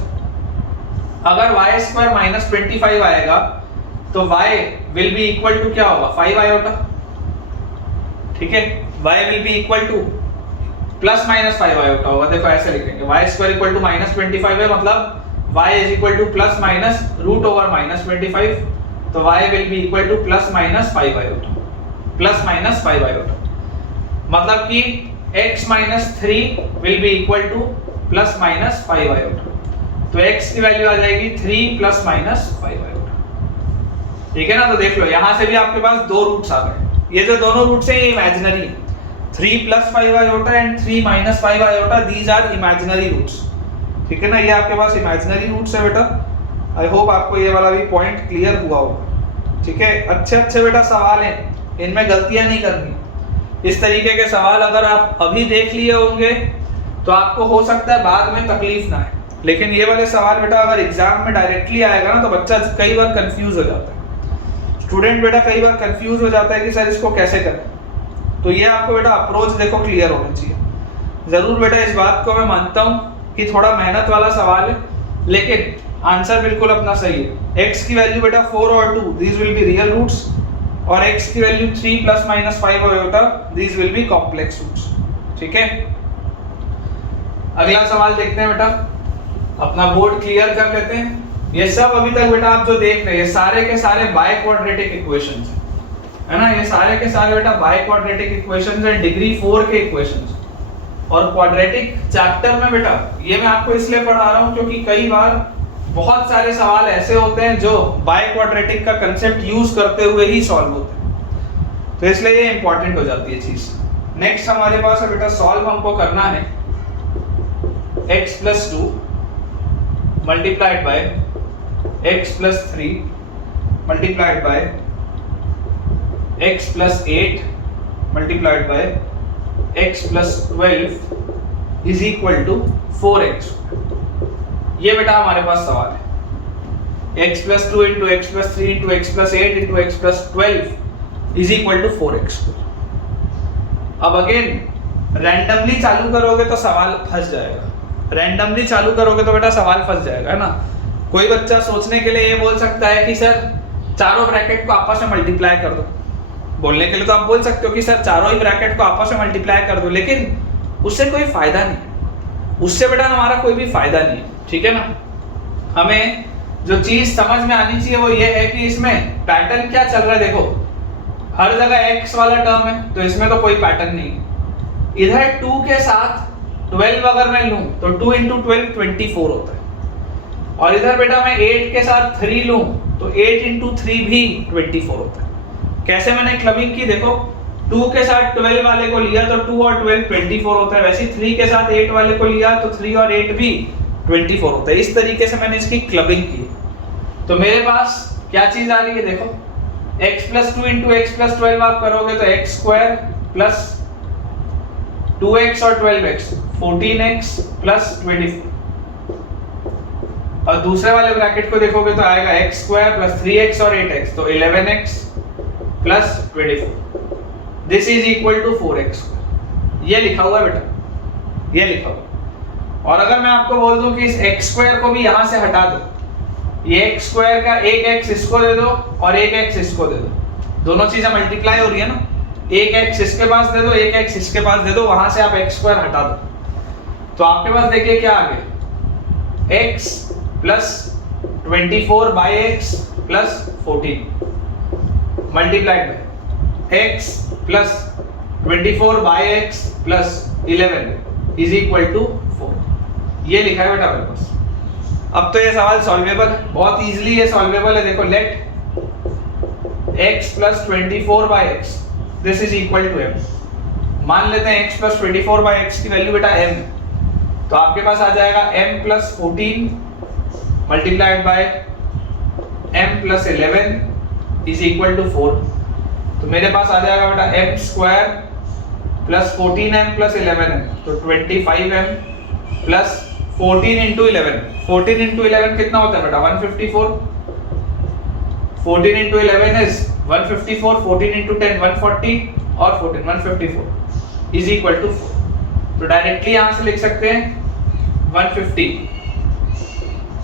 अगर y² -25 आएगा तो y will be equal to क्या होगा? 5 आयोटा, ठीक है। y will be equal to +-5 iota होगा। देखो ऐसे लिखेंगे y² इक्वल टू -25 है, मतलब y इज इक्वल टू +- √/-25, तो y will be equal to +-5 iota, +-5 iota, मतलब कि x - 3 will be equal to +-5 iota. तो x की वैल्यू आ जाएगी 3 +-5 आयोटा, ठीक है ना। तो देख लो यहां से भी आपके पास दो रूट्स आ गए। ये जो दोनों रूट्स हैं ये इमेजिनरी है, 3 +5 iota and 3 - 5 iota, these are imaginary roots, ठीक है ना। ये आपके पास इमेजिनरी रूट्स है बेटा। आई होप आपको ये वाला भी पॉइंट क्लियर हुआ होगा, ठीक है। अच्छे बेटा सवाल हैं, इनमें गलतियां नहीं करनी। इस तरीके के सवाल अगर आप अभी देख लिए होंगे तो आपको हो सकता है बाद में तकलीफ ना है, लेकिन ये वाले सवाल बेटा अगर एग्जाम में डायरेक्टली आएगा ना तो बच्चा कई बार कंफ्यूज हो जाता है, स्टूडेंट बेटा कई बार कंफ्यूज हो जाता है कि सर इसको कैसे करें। तो ये आपको बेटा अप्रोच देखो क्लियर होना चाहिए। जरूर बेटा इस बात को मैं मानता हूँ कि थोड़ा मेहनत वाला सवाल है, लेकिन आंसर बिल्कुल अपना सही है। x की वैल्यू बेटा 4 और 2, these will be real roots, और x की value 3 +-5 iota, these will be complex roots, ठीक है। अगला सवाल देखते हैं बेटा, अपना बोर्ड क्लियर कर लेते हैं। ये सब अभी तक बेटा आप जो देख रहे हैं सारे के सारे बाय क्वाड्रेटिक इक्वेशंस है ना, ये सारे के सारे बेटा बाय क्वाड्रेटिक इक्वेशंस है, डिग्री 4 के इक्वेशंस। और क्वाड्रेटिक चैप्टर में बेटा ये मैं आपको इसलिए पढ़ा रहा हूं क्योंकि कई बार बहुत सारे सवाल ऐसे होते हैं जो बाय क्वाड्रेटिक का कंसेप्ट यूज करते हुए ही सॉल्व होते हैं, तो इसलिए ये इंपॉर्टेंट हो जाती है चीज। नेक्स्ट हमारे पास है बेटा सॉल्व हमको करना है x + 2 multiplied by x + 3 multiplied by x + 8 multiplied by x + 12 is equal to 4x। ये बेटा हमारे पास सवाल है, x + 2 into x + 3 into x + 8 into x + 12 is equal to 4x। अब अगेन रैंडमली चालू करोगे तो सवाल फंस जाएगा, रैंडमली चालू करोगे तो बेटा सवाल फंस जाएगा, है ना। कोई बच्चा सोचने के लिए ये बोल सकता है कि सर चारों ब्रैकेट को आपस में मल्टीप्लाई कर दो। बोलने के लिए तो आप बोल सकते हो कि सर चारों ही ब्रैकेट को आपस में मल्टीप्लाई कर दो, लेकिन उससे कोई फायदा नहीं, उससे बेटा हमारा कोई भी फायदा नहीं है, ठीक है ना। हमें जो चीज समझ में आनी चाहिए वो ये है कि इसमें पैटर्न क्या चल रहा है। देखो हर जगह x वाला टर्म है तो इसमें तो कोई पैटर्न नहीं। इधर 2 के साथ 12 अगर मैं लूं तो 2 × 12 24 होता है, और इधर बेटा मैं 8 के साथ 3 लूं तो 8 × 3 भी 24 होता है। कैसे मैंने क्लबिंग की, देखो 2 के साथ 12 वाले को लिया तो 2 और 12 24 होता है, वैसे 3 के साथ 8 वाले को लिया तो 3 और 8 भी 24 होता है। इस तरीके से मैंने इसकी क्लबिंग की। तो मेरे पास क्या चीज आ रही है, देखो x + 2 × x + 12 आप करोगे तो x² + 2x और 12x 14x + 24, और दूसरे वाले ब्रैकेट को देखोगे तो आएगा x² + 3x और 8x तो 11x + 24, this is equal to 4x। ये लिखा हुआ है बेटा, ये लिखा हुआ। और अगर मैं आपको बोल दूं कि इस x² को भी यहां से हटा दो, ये x² का एक x इसको दे दो और एक x इसको दे दो, दोनों चीजें मल्टीप्लाई हो रही है ना, एक x इसके पास दे दो, एक x इसके पास दे दो, वहां से आप x² हटा दो तो आपके पास देखिए क्या आ गया, x + 24/x + 14 multiplied by x + 24/x + 11 is equal to 4। ये लिखा है बेटा मेरे पास। अब तो ये सवाल सॉल्वेबल है, बहुत इजीली ये सॉल्वेबल है। देखो let x + 24/x this is equal to m। मान लेते हैं x + 24/x की वैल्यू बेटा m, तो आपके पास आ जाएगा m + 14 multiplied by m + 11 is equal to 4। तो मेरे पास आ जाएगा बेटा m² + 14m + 11m तो 25m + 14 × 11, 14 × 11 कितना होता है बेटा 154, 14 × 11 इज 154, 14 × 10 140 और 14 154 इज इक्वल टू 4। तो डायरेक्टली यहां से लिख सकते हैं 150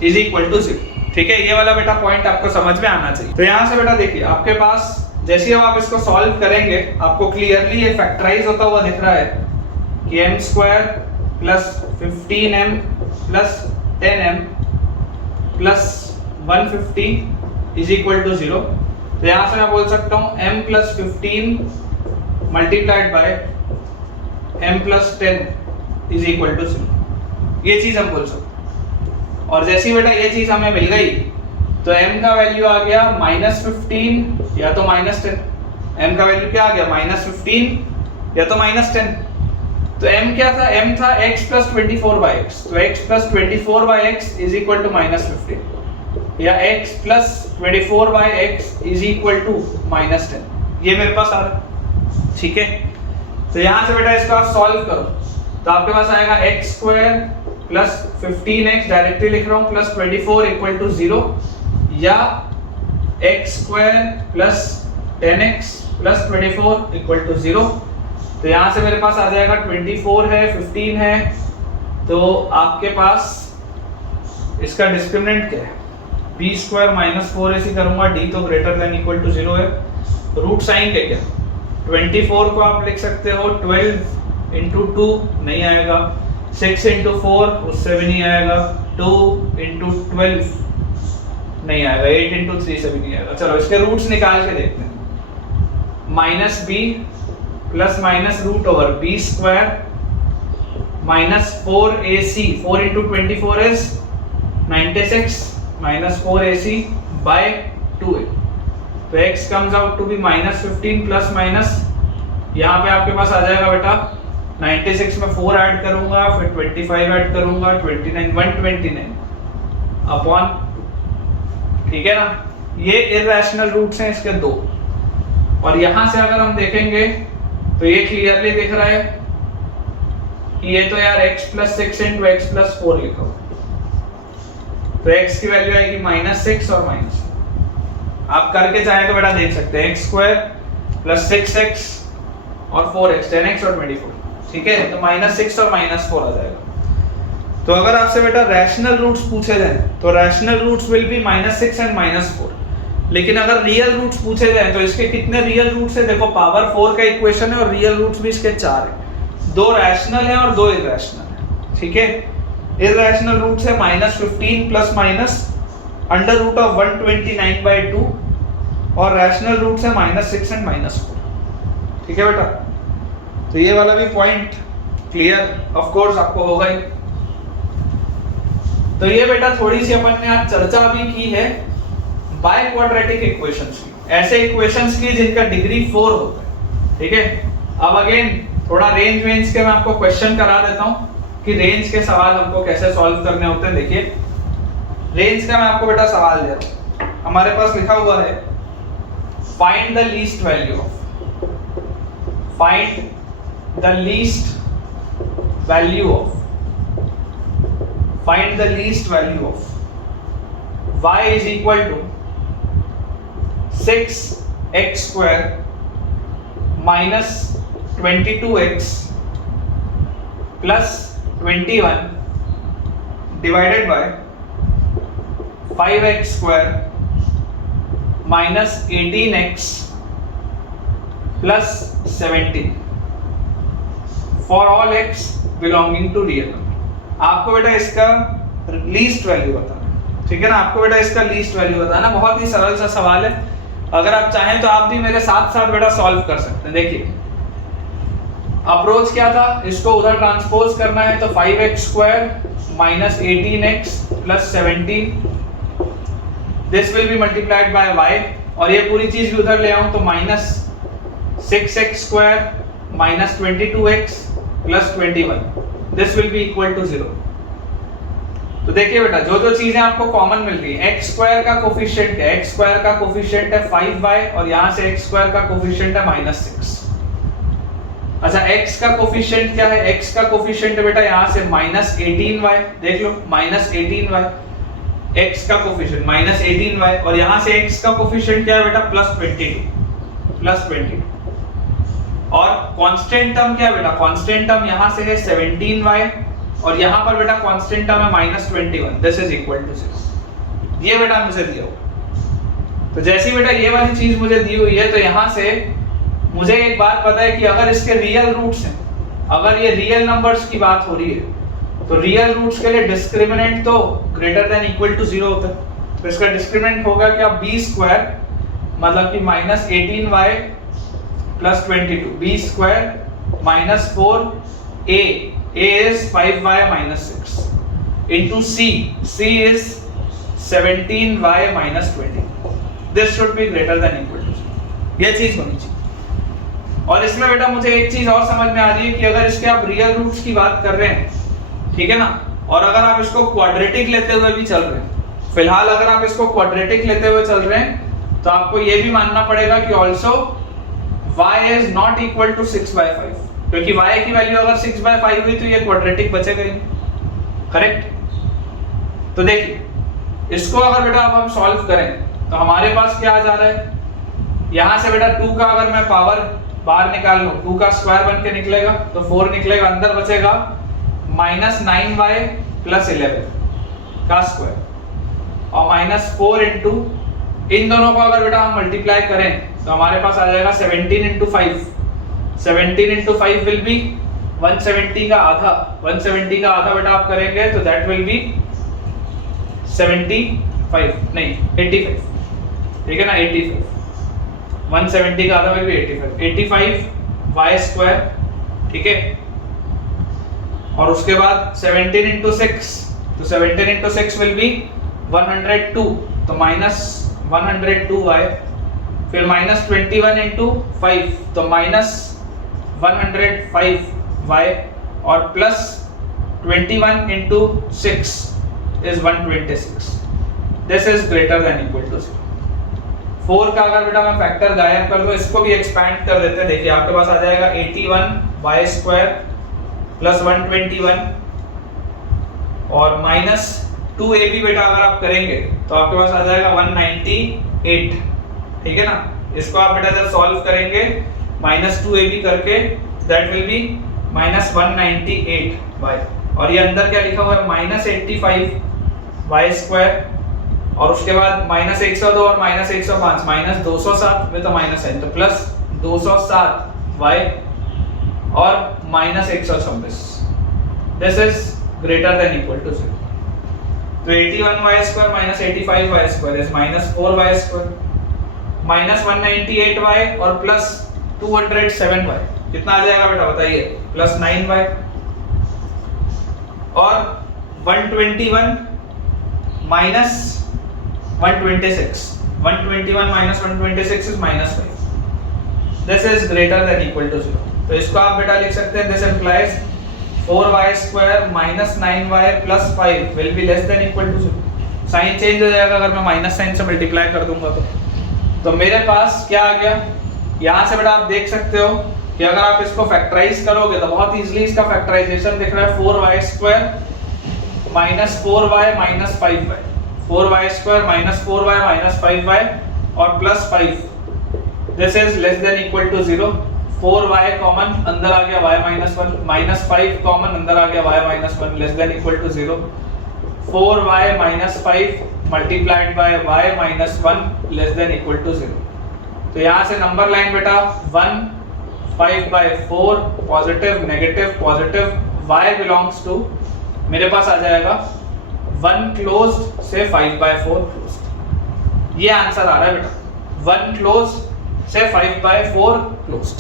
इज इक्वल टू 0। ठीक है, ये वाला बेटा पॉइंट आपको समझ में आना चाहिए। तो यहां से बेटा देखिए आपके पास जैसे ही आप इसको सॉल्व करेंगे आपको क्लियरली ये फैक्टराइज होता हुआ दिख रहा है कि m² + 15m + 10m + 150 is equal to 0। तो यहां से मैं बोल सकता हूं m + 15 multiplied by m + 10 is equal to 0। ये चीज हम बोल सकते हैं। और जैसे ही बेटा ये चीज हमें मिल गई तो m का वैल्यू आ गया -15 या तो -10। m का वैल्यू क्या आ गया -15 या तो -10। तो m क्या था, m था x + 24/x, तो x + 24/x is equal to -15 या x + 24/x is equal to -10। ये मेरे पास आ रहा, ठीक है। तो यहां से बेटा इसको आप सॉल्व करो तो आपके पास आएगा x² + 15x डायरेक्टली लिख रहा हूं + 24 इक्वल टू 0 या x² + 10x + 24 इक्वल टू 0। तो यहां से मेरे पास आ जाएगा 24 है 15 है, तो आपके पास इसका डिस्क्रिमिनेंट क्या है, b² - 4ac करूंगा, d तो ग्रेटर देन इक्वल टू 0 है। रूट साइन के क्या, 24 को आप लिख सकते हो 12 × 2 नहीं आएगा, 6 × 4 उससे भी नहीं आएगा, 2 × 12 नहीं आएगा, 8 × 3 से भी नहीं आएगा। चलो इसके रूट्स निकाल के देखते हैं। -b ± √b² -4ac, 4 × 24 is 96 -4ac by 2a, तो x comes out to be -15 plus minus, यहाँ पे आपके पास आ जाएगा बेटा 96 में 4 ऐड करूंगा, फिर 25 ऐड करूंगा, 29 129 अपॉन, ठीक है ना। ये इररेशनल रूट्स हैं इसके दो। और यहां से अगर हम देखेंगे तो ये क्लियरली दिख रहा है कि ये तो यार x + 6 × x + 4 लिखा हुआ, तो x की वैल्यू आएगी -6 और माइनस, आप करके चाहे तो बेटा देख सकते हैं x² + 6x और 4x 10x और 24, ठीक है। तो -6 और -4 आ जाएगा। तो अगर आपसे बेटा रैशनल रूट्स पूछे जाएं तो rational roots will be -6 and -4, लेकिन अगर रियल रूट्स पूछे जाएं तो इसके कितने रियल रूट्स है, देखो पावर 4 का इक्वेशन है और रियल रूट्स भी इसके 4 है, 2 रैशनल है और 2 इररेशनल है, ठीक है। इररेशनल रूट्स है -15 प्लस माइनस √129/2 और रैशनल रूट्स है -6 एंड -4, ठीक है बेटा। तो ये वाला भी पॉइंट क्लियर ऑफ कोर्स आपको होगा ही। तो ये बेटा थोड़ी सी अपन ने आज चर्चा भी की है बाय क्वाड्रेटिक इक्वेशंस की। ऐसे इक्वेशंस की जिनका डिग्री 4 होता है, ठीक है। अब अगेन थोड़ा रेंज वेंज के मैं आपको क्वेश्चन करा देता हूं कि रेंज के सवाल हमको कैसे सॉल्व करने होते हैं। देखिए रेंज का मैं आपको बेटा सवाल दे रहा हूं, हमारे पास लिखा हुआ है find the least value of, find the least value of, find the least value of y is equal to 6x square minus 22x plus 21 divided by 5x square minus 18x plus 17 for all x belonging to real number। आपको बेटा इसका लीस्ट वैल्यू बताना, ठीक है ना। आपको बेटा इसका लीस्ट वैल्यू बताना, बहुत ही सरल सा सवाल है। अगर आप चाहें तो आप भी मेरे साथ साथ बेटा सॉल्व कर सकते हैं। देखिए अप्रोच क्या था, इसको उधर ट्रांसपोज करना है तो 5x square minus 18x plus 17 this will B multiplied by y, और ये पूरी चीज भी उधर ले आऊं तो minus 6x square minus 22x plus 21 this will be equal to 0। तो देखिए बेटा जो जो चीजें आपको कॉमन मिल रही है, x स्क्वायर का कोफिशिएंट है, x स्क्वायर का कोफिशिएंट है 5y और यहां से x स्क्वायर का कोफिशिएंट है -6। अच्छा x का कोफिशिएंट क्या है, x का कोफिशिएंट बेटा यहां से -18y, देख लो -18y, x का कोफिशिएंट -18y और यहां से x का कोफिशिएंट क्या है बेटा +22 और कांस्टेंट टर्म क्या है बेटा, कांस्टेंट टर्म यहां से है 17y और यहां पर बेटा कांस्टेंट टर्म है -21 दिस इज इक्वल टू 0। ये बेटा मुझे दिया हुआ, तो जैसी बेटा ये वाली चीज मुझे दी हुई है तो यहां से मुझे एक बात पता है कि अगर इसके रियल रूट्स हैं, अगर ये रियल नंबर्स की बात हो रही है तो रियल रूट्स के लिए डिस्क्रिमिनेंट तो ग्रेटर देन इक्वल टू 0 होता है। तो इसका डिस्क्रिमिनेंट होगा क्या, b स्क्वायर मतलब कि -18y plus 22, b square -4a, a is 5y minus 6 into c is 17y minus 20 this should be greater than equal to 0। ये चीज होनी चाहिए। और इसमें बेटा मुझे एक चीज और समझ में आ रही है कि अगर इसके आप रियल रूट्स की बात कर रहे हैं, ठीक है ना, और अगर आप इसको क्वाड्रेटिक लेते हुए भी चल रहे हैं, फिलहाल अगर आप इसको क्वाड्रेटिक लेते हुए चल रहे हैं तो आपको ये भी मानना पड़ेगा कि also y is not equal to 6/5, क्योंकि y की वैल्यू अगर 6/5 हुई तो ये क्वाड्रेटिक बचेगा ही, करेक्ट। तो देखिए इसको अगर बेटा अब हम सॉल्व करें तो हमारे पास क्या आ जा रहा है, यहां से बेटा 2 का अगर मैं पावर बाहर निकाल लूं, 2 का स्क्वायर बन के निकलेगा तो 4 निकलेगा, अंदर बचेगा -9y प्लस 11 का स्क्वायर और -4 इंटू इन दोनों को अगर बेटा हम मल्टीप्लाई करें तो हमारे पास आ जाएगा 17 इंटू 5, 17 इंटू 5 विल बी 170 का आधा, 170 का आधा बेटा आप करेंगे तो दैट विल बी 75 नहीं 85, ठीक है ना, 85, 170 का आधा विल बी 85 y स्क्वायर, ठीक है। और उसके बाद 17 इंटू 6 तो 17 इंटू 6 विल बी 102 तो -102y, फिर -21 इंटू 5 तो -105y और plus 21 into 6 is 126 this is greater than equal to 0। 4 का अगर बेटा मैं फैक्टर गायब कर दूं, इसको भी एक्सपैंड कर देते हैं। देखिए आपके पास आ जाएगा 81y स्क्वायर प्लस 121 और -2ab बेटा अगर आप करेंगे तो आपके पास आ जाएगा 198, ठीक है ना। इसको आप बेटा जब सॉल्व करेंगे -2ab करके दैट विल बी -198y और ये अंदर क्या लिखा हुआ है -85y स्क्वायर और उसके बाद -102 और -105 -207 विद -n तो प्लस 207y और -126 this is greater than equal to 0। तो 81y square -85y square is -4y square -198y और प्लस 207y कितना आ जाएगा बेटा बताइए, प्लस 9y और 121 minus 126 121 minus 126 is -5. This is greater than equal to 0. तो इसको आप बेटा लिख सकते हैं this implies 4y square minus 9y plus 5 will be less than equal to 0. Sign change हो जाएगा अगर मैं माइनस साइन से मल्टीप्लाई कर दूंगा तो मेरे पास क्या आ गया, यहाँ से बेटा आप देख सकते हो कि अगर आप इसको फैक्टराइज करोगे तो बहुत इजीली इसका फैक्टराइजेशन दिख रहा है 4y square minus 4y minus 5y, 4y square minus 4y minus 5y और plus 5, this is less than equal to 0। 4y common अंदर आ गया y माइनस 1, माइनस 5 कॉमन अंदर आ गया y minus 1 less than equal to 0। 4y minus 5 multiplied by y minus 1 less than equal to 0। तो यहाँ से नंबर लाइन बेटा 1 5/4 positive negative positive y belongs to मेरे पास आ जाएगा 1 क्लोज्ड से 5/4 क्लोज्ड। ये आंसर आ रहा है बेटा 1 क्लोज्ड से 5/4 क्लोज्ड।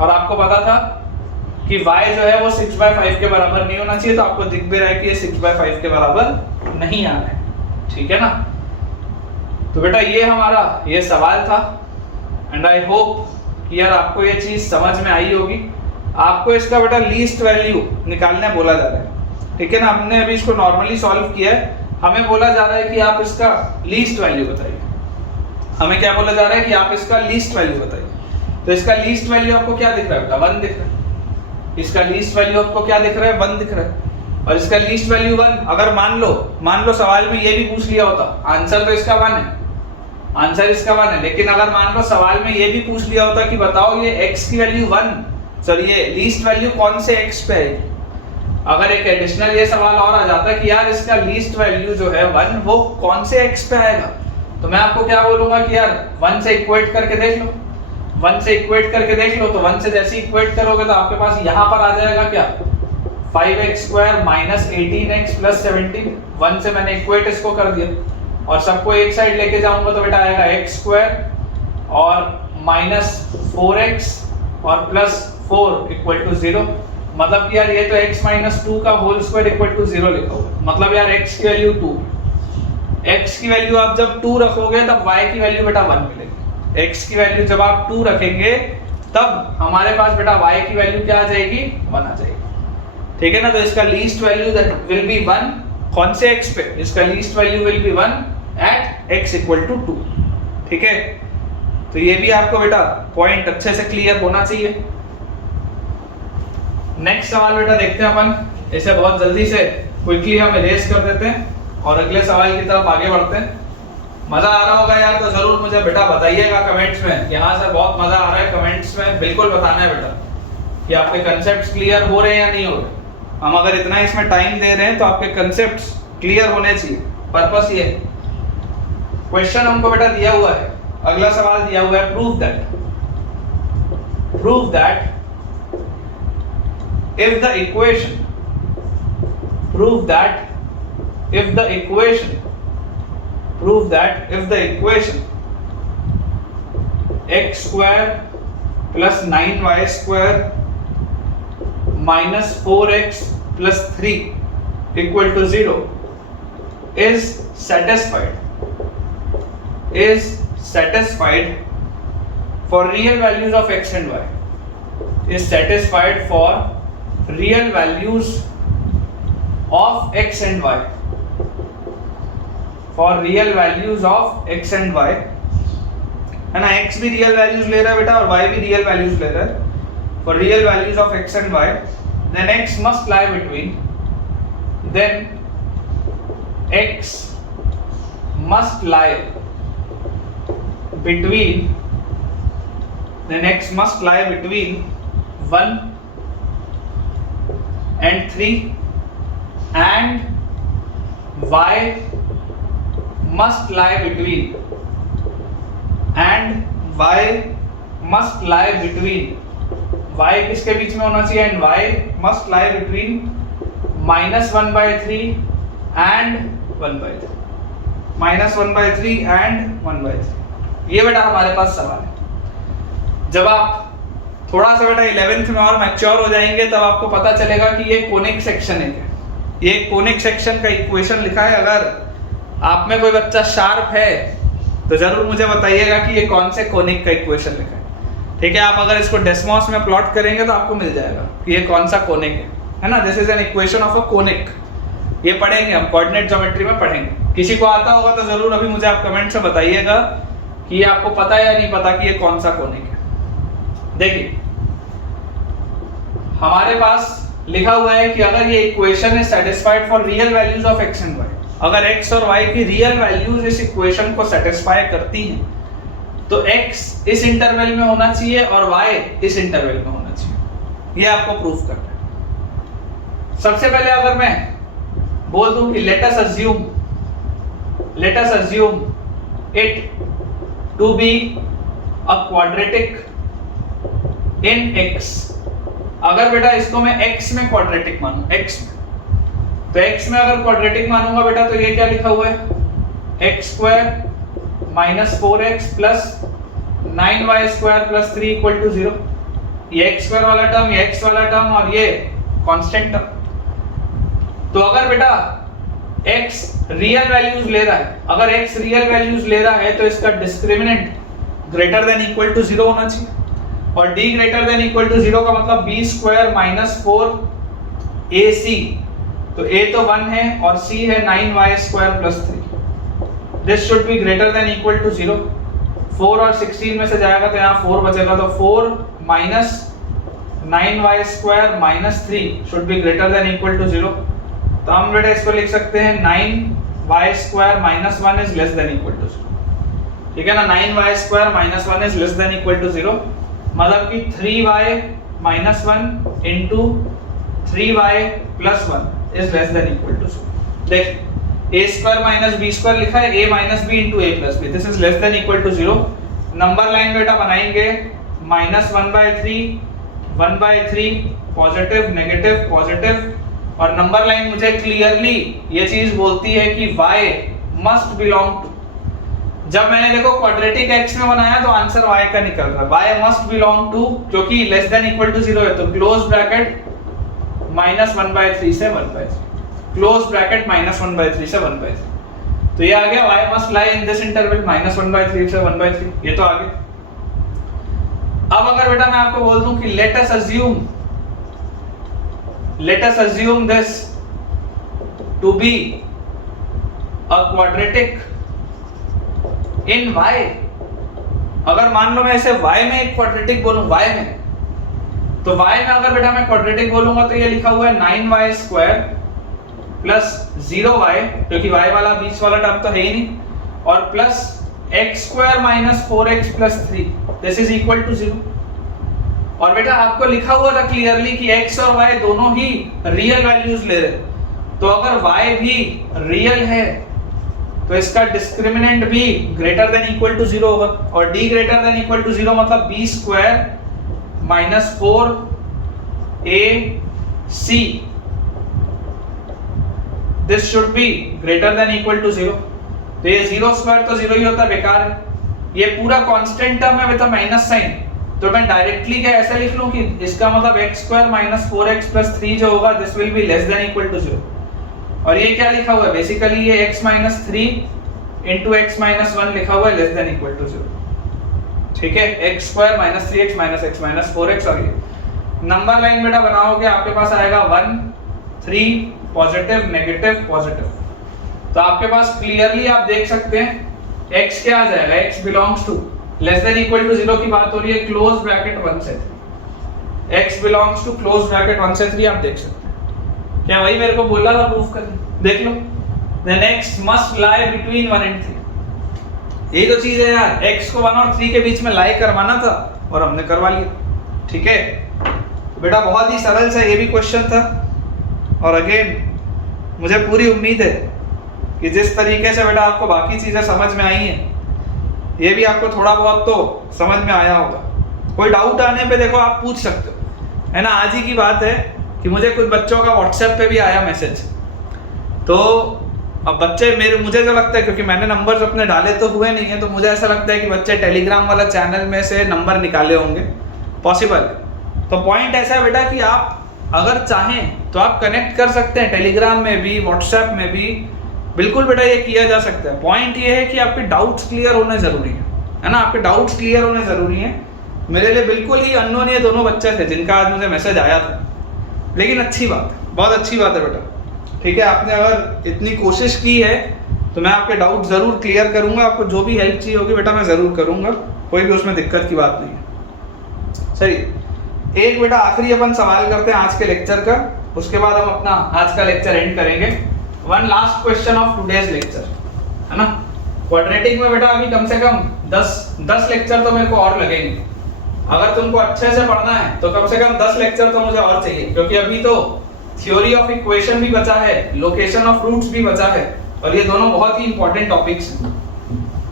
और आपको पता था कि y जो है वो 6/5 के बराबर नहीं होना चाहिए, तो आपको दिख भी रहा है कि ये 6/5 के बराबर नहीं आ रहा है, ठीक है ना। तो बेटा ये हमारा ये सवाल था एंड आई होप कि यार आपको ये चीज समझ में आई होगी। आपको इसका बेटा लीस्ट वैल्यू निकालने बोला जा रहा है, ठीक है ना। हमने अभी इसको नॉर्मली सॉल्व किया है, हमें बोला जा रहा है कि आप इसका लीस्ट वैल्यू बताइए। हमें क्या बोला जा रहा है कि आप इसका लीस्ट वैल्यू बताइए। तो इसका लीस्ट वैल्यू आपको क्या दिख रहा है बेटा, 1 दिख रहा है। इसका लीस्ट वैल्यू आपको क्या दिख रहा है, 1 दिख रहा है। और इसका लीस्ट वैल्यू 1, अगर मान लो सवाल में ये भी पूछ लिया होता, आंसर तो इसका 1 है, आंसर इसका 1 है, लेकिन अगर मान लो सवाल में ये भी पूछ लिया होता कि बताओ ये x की वैल्यू 1, सॉरी ये लीस्ट वैल्यू कौन से x पे है, अगर एक एडिशनल ये सवाल और आ जाता कि यार इसका लीस्ट वैल्यू जो है 1 वो कौन से x पे आएगा, तो मैं आपको क्या बोलूंगा कि यार 1 से इक्वेट करके देख लो, 1 से इक्वेट करके देख लो। तो 1 से जैसे इक्वेट करोगे तो आपके पास यहाँ पर आ जाएगा क्या 5x square minus 18x plus 17। 1 से मैंने इक्वेट इसको कर दिया और सबको एक साइड लेके जाऊंगा तो बेटा आएगा x स्क्वायर और माइनस 4x और प्लस 4 इक्वल टू 0। मतलब कि यार ये तो x माइनस 2 का होल स्क्वायर इक्वल टू 0 लिखा हुआ है, मतलब यार x की वैल्यू 2, x की वैल्यू आप जब 2 रखोगे तब y की वैल्यू बेटा 1 मिलेगी। x की वैल्यू जब आप 2 रखेंगे तब हमारे पास बेटा y की वैल्यू क्या आ जाएगी, 1 आ जाएगी, ठीक है ना। तो इसका लीस्ट वैल्यू विल बी 1, कौन से x पे, इसका least value will B 1 at x equal to 2, ठीक है। तो ये भी आपको बेटा पॉइंट अच्छे से क्लियर होना चाहिए। नेक्स्ट सवाल बेटा देखते हैं अपन, इसे बहुत जल्दी से क्विकली हम इरेज कर देते हैं और अगले सवाल की तरफ आगे बढ़ते हैं। मजा आ रहा होगा यार तो जरूर मुझे बेटा बताइएगा कमेंट्स में, यहाँ से बहुत मजा आ रहा है, कमेंट्स में बिल्कुल बताना है बेटा कि आपके कंसेप्ट्स क्लियर हो रहे हैं या नहीं हो रहे। हम अगर इतना इसमें टाइम दे रहे हैं तो आपके कंसेप्ट्स क्लियर होने चाहिए, पर्पस ये है। क्वेश्चन हमको बेटा दिया हुआ है, अगला सवाल दिया हुआ है prove that if the equation x square plus 9y square minus 4x plus 3 equal to 0 is satisfied for real values of x and y, is satisfied for real values of x and y, for real values of x and y, है ना। x भी रियल वैल्यूज ले रहा है बेटा और y भी रियल वैल्यूज ले रहा है। for real values of x and y, then x must lie between, then x must lie between 1 and 3 and y must lie between y किसके बीच में होना चाहिए, and y must lie between -1/3 and 1/3, -1/3 and 1/3। ये बेटा हमारे पास सवाल है। जब आप थोड़ा सा बेटा 11th में और मैच्योर हो जाएंगे तब आपको पता चलेगा कि ये कोनिक सेक्शन है क्या। ये कोनिक सेक्शन का इक्वेशन लिखा है, अगर आप में कोई बच्चा शार्प है तो जरूर मुझे बताइएगा कि ये कौन से कोनिक का इक्वेशन लिखा है। ठीक है, आप अगर इसको डेसिमॉस में प्लॉट करेंगे तो आपको मिल जाएगा कि ये कौन सा कोनिक है ना। This is an equation of a conic. ये पढ़ेंगे हम, कोऑर्डिनेट ज्योमेट्री में पढ़ेंगे। किसी को आता होगा तो जरूर अभी मुझे आप कमेंट से बताइएगा कि ये आपको पता है या नहीं पता कि ये कौन सा कोनिक है। देखिए हमारे पास लिखा हुआ है कि अगर ये equation is satisfied for real values of x and y, अगर x और y की रियल वैल्यूज इस इक्वेशन को सेटिस्फाई करती हैं तो x इस इंटरवल में होना चाहिए और y इस इंटरवल में होना चाहिए। ये आपको प्रूफ करना है। सबसे पहले अगर मैं बोल दूं कि let us assume it to be a quadratic in x। अगर बेटा इसको मैं x में क्वाड्रेटिक मानूं, x में, तो x में अगर क्वाड्रेटिक मानूंगा बेटा तो ये क्या लिखा हुआ है, x square minus 4x plus 9y square plus 3 equal to 0। ये x स्क्वायर वाला टर्म, ये x वाला टर्म और ये कांस्टेंट टर्म। तो अगर बेटा x रियल वैल्यूज ले रहा है, अगर x रियल वैल्यूज ले रहा है तो इसका discriminant greater than equal to 0 होना चाहिए। और d greater than equal to 0 का मतलब b स्क्वायर माइनस 4ac, तो a तो 1 है और c है 9y square plus 3। This should be greater than equal to 0। 4 और 16 में से जाएगा तो यहाँ 4 बचेगा, तो 4 minus 9y square minus 3 should be greater than equal to 0। तो हम बेटा इसको लिख सकते हैं 9y square minus 1 is less than equal to 0। ठीक है ना, 9y square minus 1 is less than equal to 0, मतलब कि 3y minus 1 into 3y plus 1 is less than equal to 0। देख a square minus b square लिखा है, a minus b into a plus b, this is less than equal to 0। Number line बेटा बनाएंगे माइनस 1/3 पॉजिटिव नेगेटिव पॉजिटिव, और नंबर लाइन मुझे क्लियरली ये चीज बोलती है कि y मस्ट बिलोंग टू, जब मैंने देखो क्वाड्रेटिक x में बनाया तो आंसर y का निकल रहा है, y मस्ट बिलोंग टू, क्योंकि लेस देन इक्वल टू 0 है तो क्लोज ब्रैकेट माइनस 1/3 से 1/3, क्लोज ब्रैकेट माइनस 1/3 से 1/3, तो ये आ गया y must lie in this interval minus 1/3 से 1/3, ये तो आ गया। अब अगर बेटा मैं आपको बोल दूं कि let us assume this to be a quadratic in y, अगर मान लो मैं इसे y में एक क्वाड्रेटिक बोलूं, y में, तो y में अगर बेटा मैं क्वाड्रेटिक बोलूंगा तो ये लिखा हुआ है 9y स्क्वायर प्लस 0y, क्योंकि y वाला बीच वाला टर्म तो है ही नहीं, और plus x square minus 4x plus 3, this is equal to 0। और बेटा आपको लिखा हुआ था क्लियरली कि x और y दोनों ही रियल वैल्यूज ले रहे, तो अगर y भी रियल है तो इसका डिस्क्रिमिनेंट भी ग्रेटर देन इक्वल टू 0 होगा, और d greater than equal to 0 मतलब b square minus 4ac, this should be greater than equal to 0। तो ये 0 स्क्वायर तो 0 ही होता है, बेकार है। ये पूरा कांस्टेंट टर्म है विद माइनस साइन, तो मैं डायरेक्टली क्या ऐसा लिख लूं कि इसका मतलब x square minus 4x plus 3 जो होगा this will be less than equal to 0। और ये क्या लिखा हुआ है, बेसिकली ये x minus 3 into x minus 1 लिखा हुआ है लेस देन इक्वल टू 0। ठीक है, x square minus 3x minus x minus 4x, और ये नंबर लाइन बेटा बनाओगे आपके पास आएगा 1 3 पॉजिटिव नेगेटिव पॉजिटिव, तो आपके पास क्लियरली आप देख सकते हैं x क्या आ जाएगा, x belongs to less than equal to 0 की बात हो रही है, क्लोज ब्रैकेट 1 से 3, x belongs to close bracket 1 से 3, आप देख सकते हैं। क्या वही मेरे को बोला था प्रूफ करने, देख लो, then x must lie between 1 and 3, यही तो चीज है यार, x को 1 और 3 के बीच में लाई करवाना था और हमने करवा लिया। ठीक है बेटा, बहुत ही सरल सा ये भी क्वेश्चन था, और अगेन मुझे पूरी उम्मीद है कि जिस तरीके से बेटा आपको बाकी चीजें समझ में आई हैं, ये भी आपको थोड़ा बहुत तो समझ में आया होगा। कोई डाउट आने पे देखो आप पूछ सकते हो, है ना। आज ही की बात है कि मुझे कुछ बच्चों का व्हाट्सएप पे भी आया मैसेज, तो अब बच्चे मुझे जो लगता है, क्योंकि मैंने नंबर्स अपने डाले तो हुए नहीं है, तो मुझे ऐसा लगता है कि बच्चे टेलीग्राम वाला चैनल में से नंबर निकाले होंगे, पॉसिबल। तो पॉइंट ऐसा है बेटा कि आप अगर चाहें तो आप कनेक्ट कर सकते हैं टेलीग्राम में भी, व्हाट्सएप में भी, बिल्कुल बेटा ये किया जा सकता है। पॉइंट ये है कि आपके डाउट्स क्लियर होने जरूरी है ना, आपके डाउट्स क्लियर होने जरूरी है। मेरे लिए बिल्कुल ही अननोन ये दोनों बच्चे थे जिनका आज मुझे मैसेज आया था, लेकिन अच्छी बात है, बहुत अच्छी बात है बेटा। ठीक है, आपने अगर इतनी कोशिश की है तो मैं आपके डाउट जरूर क्लियर करूंगा। आपको जो भी हेल्प चाहिए होगी बेटा मैं जरूर करूंगा, कोई भी उसमें दिक्कत की बात नहीं है। चलिए एक बेटा आखिरी अपन सवाल करते हैं आज के लेक्चर का, उसके बाद हम अपना आज का लेक्चर एंड करेंगे। One last question of today's lecture, है ना। क्वाड्रेटिक में बेटा अभी कम से कम 10 लेक्चर तो मेरे को और लगेंगे। अगर तुमको अच्छे से पढ़ना है तो कम से कम 10 लेक्चर तो मुझे और चाहिए, क्योंकि अभी तो थ्योरी ऑफ इक्वेशन भी बचा है, लोकेशन ऑफ रूट्स भी बचा है, और ये दोनों बहुत ही इंपॉर्टेंट टॉपिक्स हैं।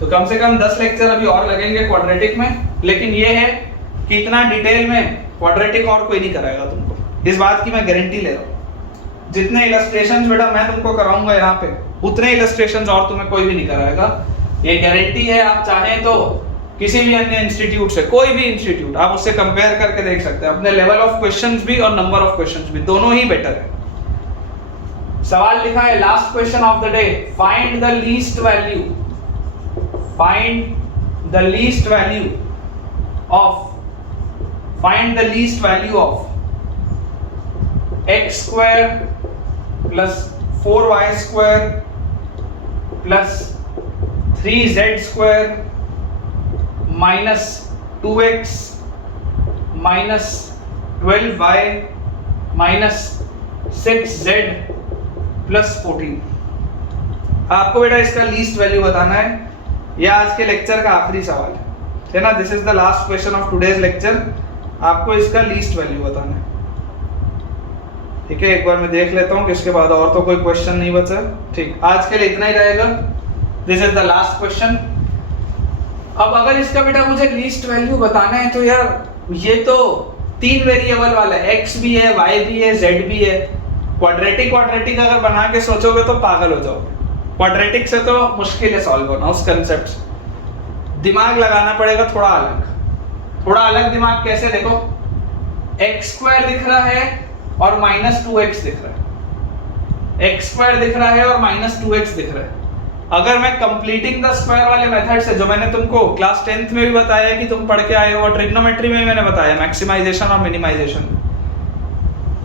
तो कम से कम 10 लेक्चर अभी और लगेंगे क्वाड्रेटिक में। लेकिन ये है कि इतना डिटेल में क्वाड्रेटिक और कोई नहीं कराएगा तुमको, इस बात की मैं गारंटी ले रहा हूँ। जितने इलस्ट्रेशंस बेटा मैं तुमको कराऊंगा यहाँ पे, उतने इलस्ट्रेशंस और तुम्हें कोई भी नहीं कराएगा, ये गारंटी है। आप चाहें तो किसी भी अन्य इंस्टीट्यूट से, कोई भी इंस्टीट्यूट आप उससे कंपेयर करके देख सकते हैं, अपने लेवल ऑफ क्वेश्चंस भी और नंबर ऑफ क्वेश्चंस भी, दोनों ही बेटर है। सवाल लिखा है last question of the day, find the least value, find the least value of, find the least value of x square plus 4y square plus 3z square minus 2x minus 12y minus 6z plus 14। आपको बेटा इसका लीस्ट वैल्यू बताना है। यह आज के लेक्चर का आखिरी सवाल है ना। This is the last question of today's lecture. आपको इसका लीस्ट वैल्यू बताना है। ठीक है, एक बार मैं देख लेता हूँ कि इसके बाद और तो कोई क्वेश्चन नहीं बचा। ठीक, आज के लिए इतना ही रहेगा। This is the last question. अब अगर इसका बेटा मुझे लीस्ट वैल्यू बताना है तो यार ये तो 3 वेरिएबल वाला है, x भी है, y भी है, z भी है। क्वाड्रेटिक अगर बना के सोचोगे तो पागल हो जाओगे। क्वाड्रेटिक से तो मुश्किल है सॉल्व करना, उस कंसेप्ट से दिमाग लगाना पड़ेगा थोड़ा अलग दिमाग। कैसे देखो, x स्क्वायर दिख रहा है और माइनस 2x दिख रहा है, x स्क्वायर दिख रहा है और माइनस 2x दिख रहा है। अगर मैं कंप्लीटिंग द स्क्वायर वाले मेथड से, जो मैंने तुमको क्लास 10th में भी बताया कि तुम पढ़ के आए हो, और ट्रिग्नोमेट्री में मैंने बताया मैक्सिमाइजेशन और मिनिमाइजेशन,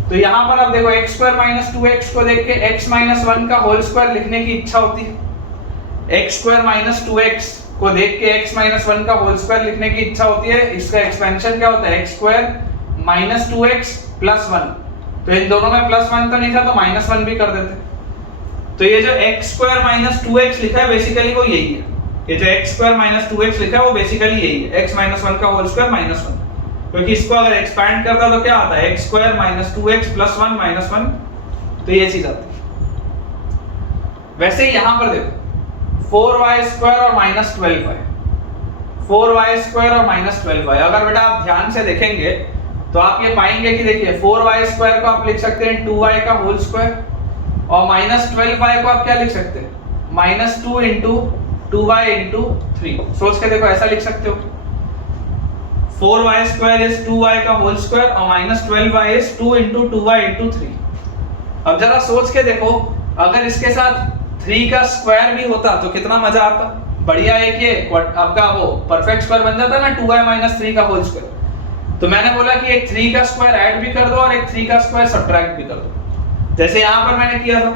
तो यहाँ पर आप देखो x स्क्वायर माइनस 2x को देख के x माइनस 1 का होल स्क्वायर लिखने की इच्छा होती है। x स्क्वायर माइनस 2x को देख के x माइनस 1 का होल स्क्वायर लिखने की इच्छा होती है। इसका एक्सपेंशन क्या होता है, x square minus 2x plus 1। तो इन दोनों में प्लस 1 तो नहीं था तो माइनस 1 भी कर देते। तो ये जो x स्क्वायर माइनस 2x लिखा है बेसिकली वो यही है। ये जो x स्क्वायर माइनस 2x लिखा है वो बेसिकली यही है, x माइनस 1 का होल स्क्वायर माइनस 1। क्योंकि इसको अगर एक्सपैंड करता तो क्या आता है, x square minus 2x plus 1 minus 1, तो ये चीज आती है। वैसे ही यहां पर देखो 4y स्क्वायर और माइनस 12y, 4y स्क्वायर और माइनस 12y। अगर बेटा आप ध्यान से देखेंगे तो आप ये पाएंगे कि देखिए 4y स्क्वायर को आप लिख सकते हैं 2y का होल स्क्वायर, और माइनस 12y को आप क्या लिख सकते हैं, माइनस 2 इंटू 2y इंटू 3। सोच के देखो, ऐसा लिख सकते हो 4y स्क्वायर इज 2y का होल स्क्वायर और minus 12y is 2 into 2y into 3। अब जरा सोच के देखो, अगर इसके साथ 3 का स्क्वायर भी होता तो कितना मजा आता। बढ़िया है कि आपका वो परफेक्ट स्क्वायर बन जाता ना 2y माइनस 3 का होल स्क्वायर। तो मैंने बोला कि एक 3 का स्क्वायर ऐड भी कर दो और एक 3 का स्क्वायर सब्ट्रैक्ट भी कर दो। जैसे यहाँ पर मैंने किया था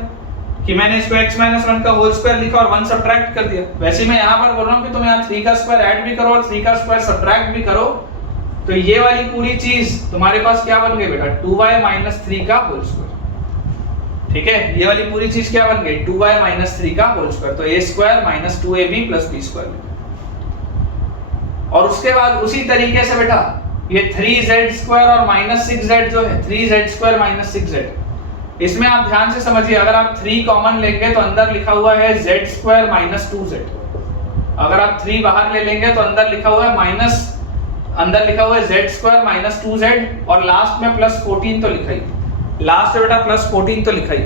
कि मैंने इसको x माइनस 1 का होल स्क्वायर लिखा और 1 सब्ट्रैक्ट कर दिया। वैसे मैं यहाँ पर बोल रहा हूँ कि तुम यहाँ 3 का स्क्वायर ऐड भी करो और 3 का स्क्वायर सब्ट्रैक्ट भी करो। तो ये वाली पूरी चीज तुम्हारे पास क्या बन गई बेटा, 2y माइनस 3 का होल स्क्वायर। ठीक है, ये वाली पूरी चीज क्या बन गई, 2y माइनस 3 का होल स्क्वायर। तो a square minus 2ab plus b square. और उसके बाद उसी तरीके से बेटा ये 3z स्क्वायर और माइनस 6z जो है, 3z स्क्वायर माइनस 6z, इसमें आप ध्यान से समझिए। अगर आप 3 कॉमन लेंगे तो अंदर लिखा हुआ है z स्क्वायर माइनस 2z। अगर आप 3 बाहर ले लेंगे तो अंदर लिखा हुआ है माइनस, अंदर लिखा हुआ है z स्क्वायर माइनस 2z, और लास्ट में प्लस 14 तो लिखा ही, लास्ट में बेटा प्लस 14 तो लिखा ही।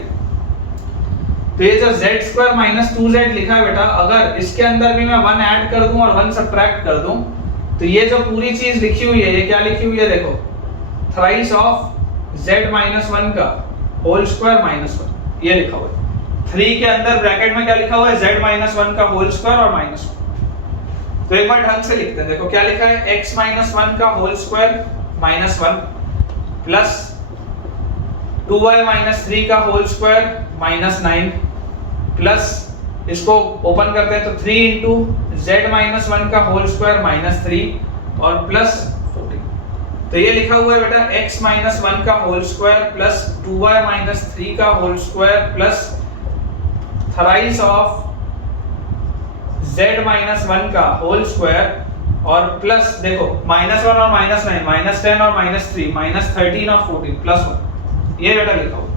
तो ये जो z स्क्वायर माइनस 2z लिखा है बेटा, अगर इसके अंदर भी मैं 1 ऐड कर दूं और 1 सब्ट्रैक्ट कर दूं, तो ये जो पूरी चीज लिखी हुई है, ये क्या लिखी हुई है देखो, थ्राइस ऑफ z माइनस 1 का होल स्क्वायर माइनस 1, ये लिखा हुआ है। 3 के अंदर ब्रैकेट में क्या लिखा हुआ है, z-1 का होल स्क्वायर और -1। तो एक बार ढंग से लिखते हैं, देखो क्या लिखा है, x-1 का होल स्क्वायर -1 प्लस 2y-3 का होल स्क्वायर -9 प्लस इसको ओपन करते हैं तो 3 इंटू z-1 का होल स्क्वायर -3 और प्लस 14। तो ये लिखा हुआ है बेटा x-1 का होल स्क्वायर प्लस 2y-3 का whole square plus thrice of z-1 का होल स्क्वायर और प्लस देखो -1 और -9 -10 और -3 -13 और 14 प्लस 1, ये बेटा लिखा हुआ।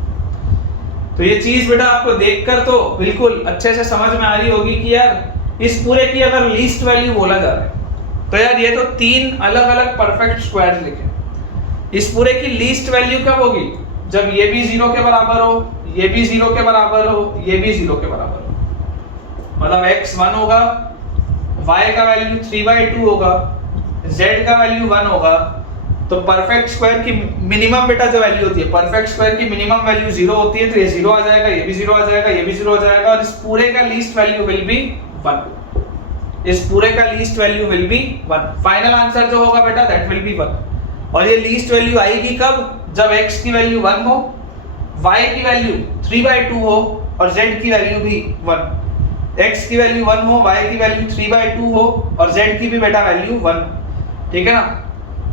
तो ये चीज बेटा आपको देखकर तो बिल्कुल अच्छे से समझ में आ रही होगी कि यार इस पूरे की अगर लीस्ट वैल्यू बोला जा रहा है तो यार ये तो 3 अलग अलग परफेक्ट स्क्वायर लिखे। इस पूरे की लीस्ट वैल्यू कब होगी, जब ये भी 0 के बराबर हो, ये भी 0 के बराबर हो, ये भी 0 के बराबर हो। मतलब x 1 होगा, y का वैल्यू 3/2 होगा, z का वैल्यू 1 होगा। तो परफेक्ट स्क्वायर की मिनिमम बेटा जो वैल्यू होती है, परफेक्ट स्क्वायर की मिनिमम वैल्यू 0 होती है, तो ये 0 आ जाएगा, ये भी 0 आ जाएगा, ये भी 0 आ जाएगा और इस पूरे का लीस्ट वैल्यू विल बी 1। इस पूरे का least value will B 1। Final answer जो होगा बेटा दैट विल बी 1। और ये लीस्ट वैल्यू आएगी कब, जब x की वैल्यू 1 हो, y की वैल्यू 3/2 हो और z की वैल्यू भी 1। x की वैल्यू 1 हो, y की वैल्यू 3/2 हो और z की भी बेटा वैल्यू 1। ठीक है ना।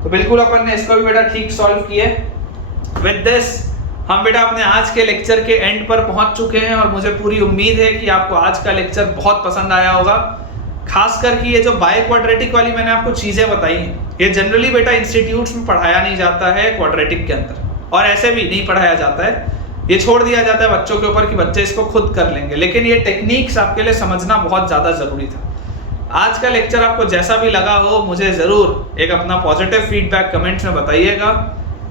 तो बिल्कुल अपन ने इसको भी बेटा ठीक सॉल्व किए। विद दिस हम बेटा अपने आज के लेक्चर के एंड पर पहुंच चुके हैं और मुझे पूरी उम्मीद है कि आपको आज का लेक्चर बहुत पसंद आया होगा। खासकर कि ये जो बाय क्वाड्रेटिक वाली मैंने आपको चीजें बताई हैं, ये जनरली बेटा इंस्टीट्यूट्स में पढ़ाया नहीं जाता है क्वाड्रेटिक के अंदर, और ऐसे भी नहीं पढ़ाया जाता है, ये छोड़ दिया जाता है बच्चों के ऊपर कि बच्चे इसको खुद कर लेंगे। लेकिन ये टेक्निक्स आपके लिए समझना बहुत ज्यादा जरूरी था। आज का लेक्चर आपको जैसा भी लगा हो, मुझे जरूर एक अपना पॉजिटिव फीडबैक कमेंट्स में बताइएगा।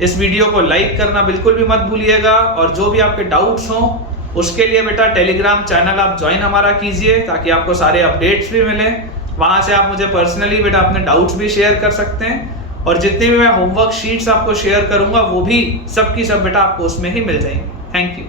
इस वीडियो को लाइक करना बिल्कुल भी मत भूलिएगा और जो भी आपके डाउट्स हों उसके लिए बेटा टेलीग्राम चैनल आप ज्वाइन हमारा कीजिए ताकि आपको सारे अपडेट्स भी मिलें। वहां से आप मुझे पर्सनली बेटा अपने डाउट्स भी शेयर कर सकते हैं और जितनी भी मैं होमवर्क शीट्स आपको शेयर करूंगा वो भी सब की सब बेटा आपको उसमें ही मिल जाएंगी। Thank you.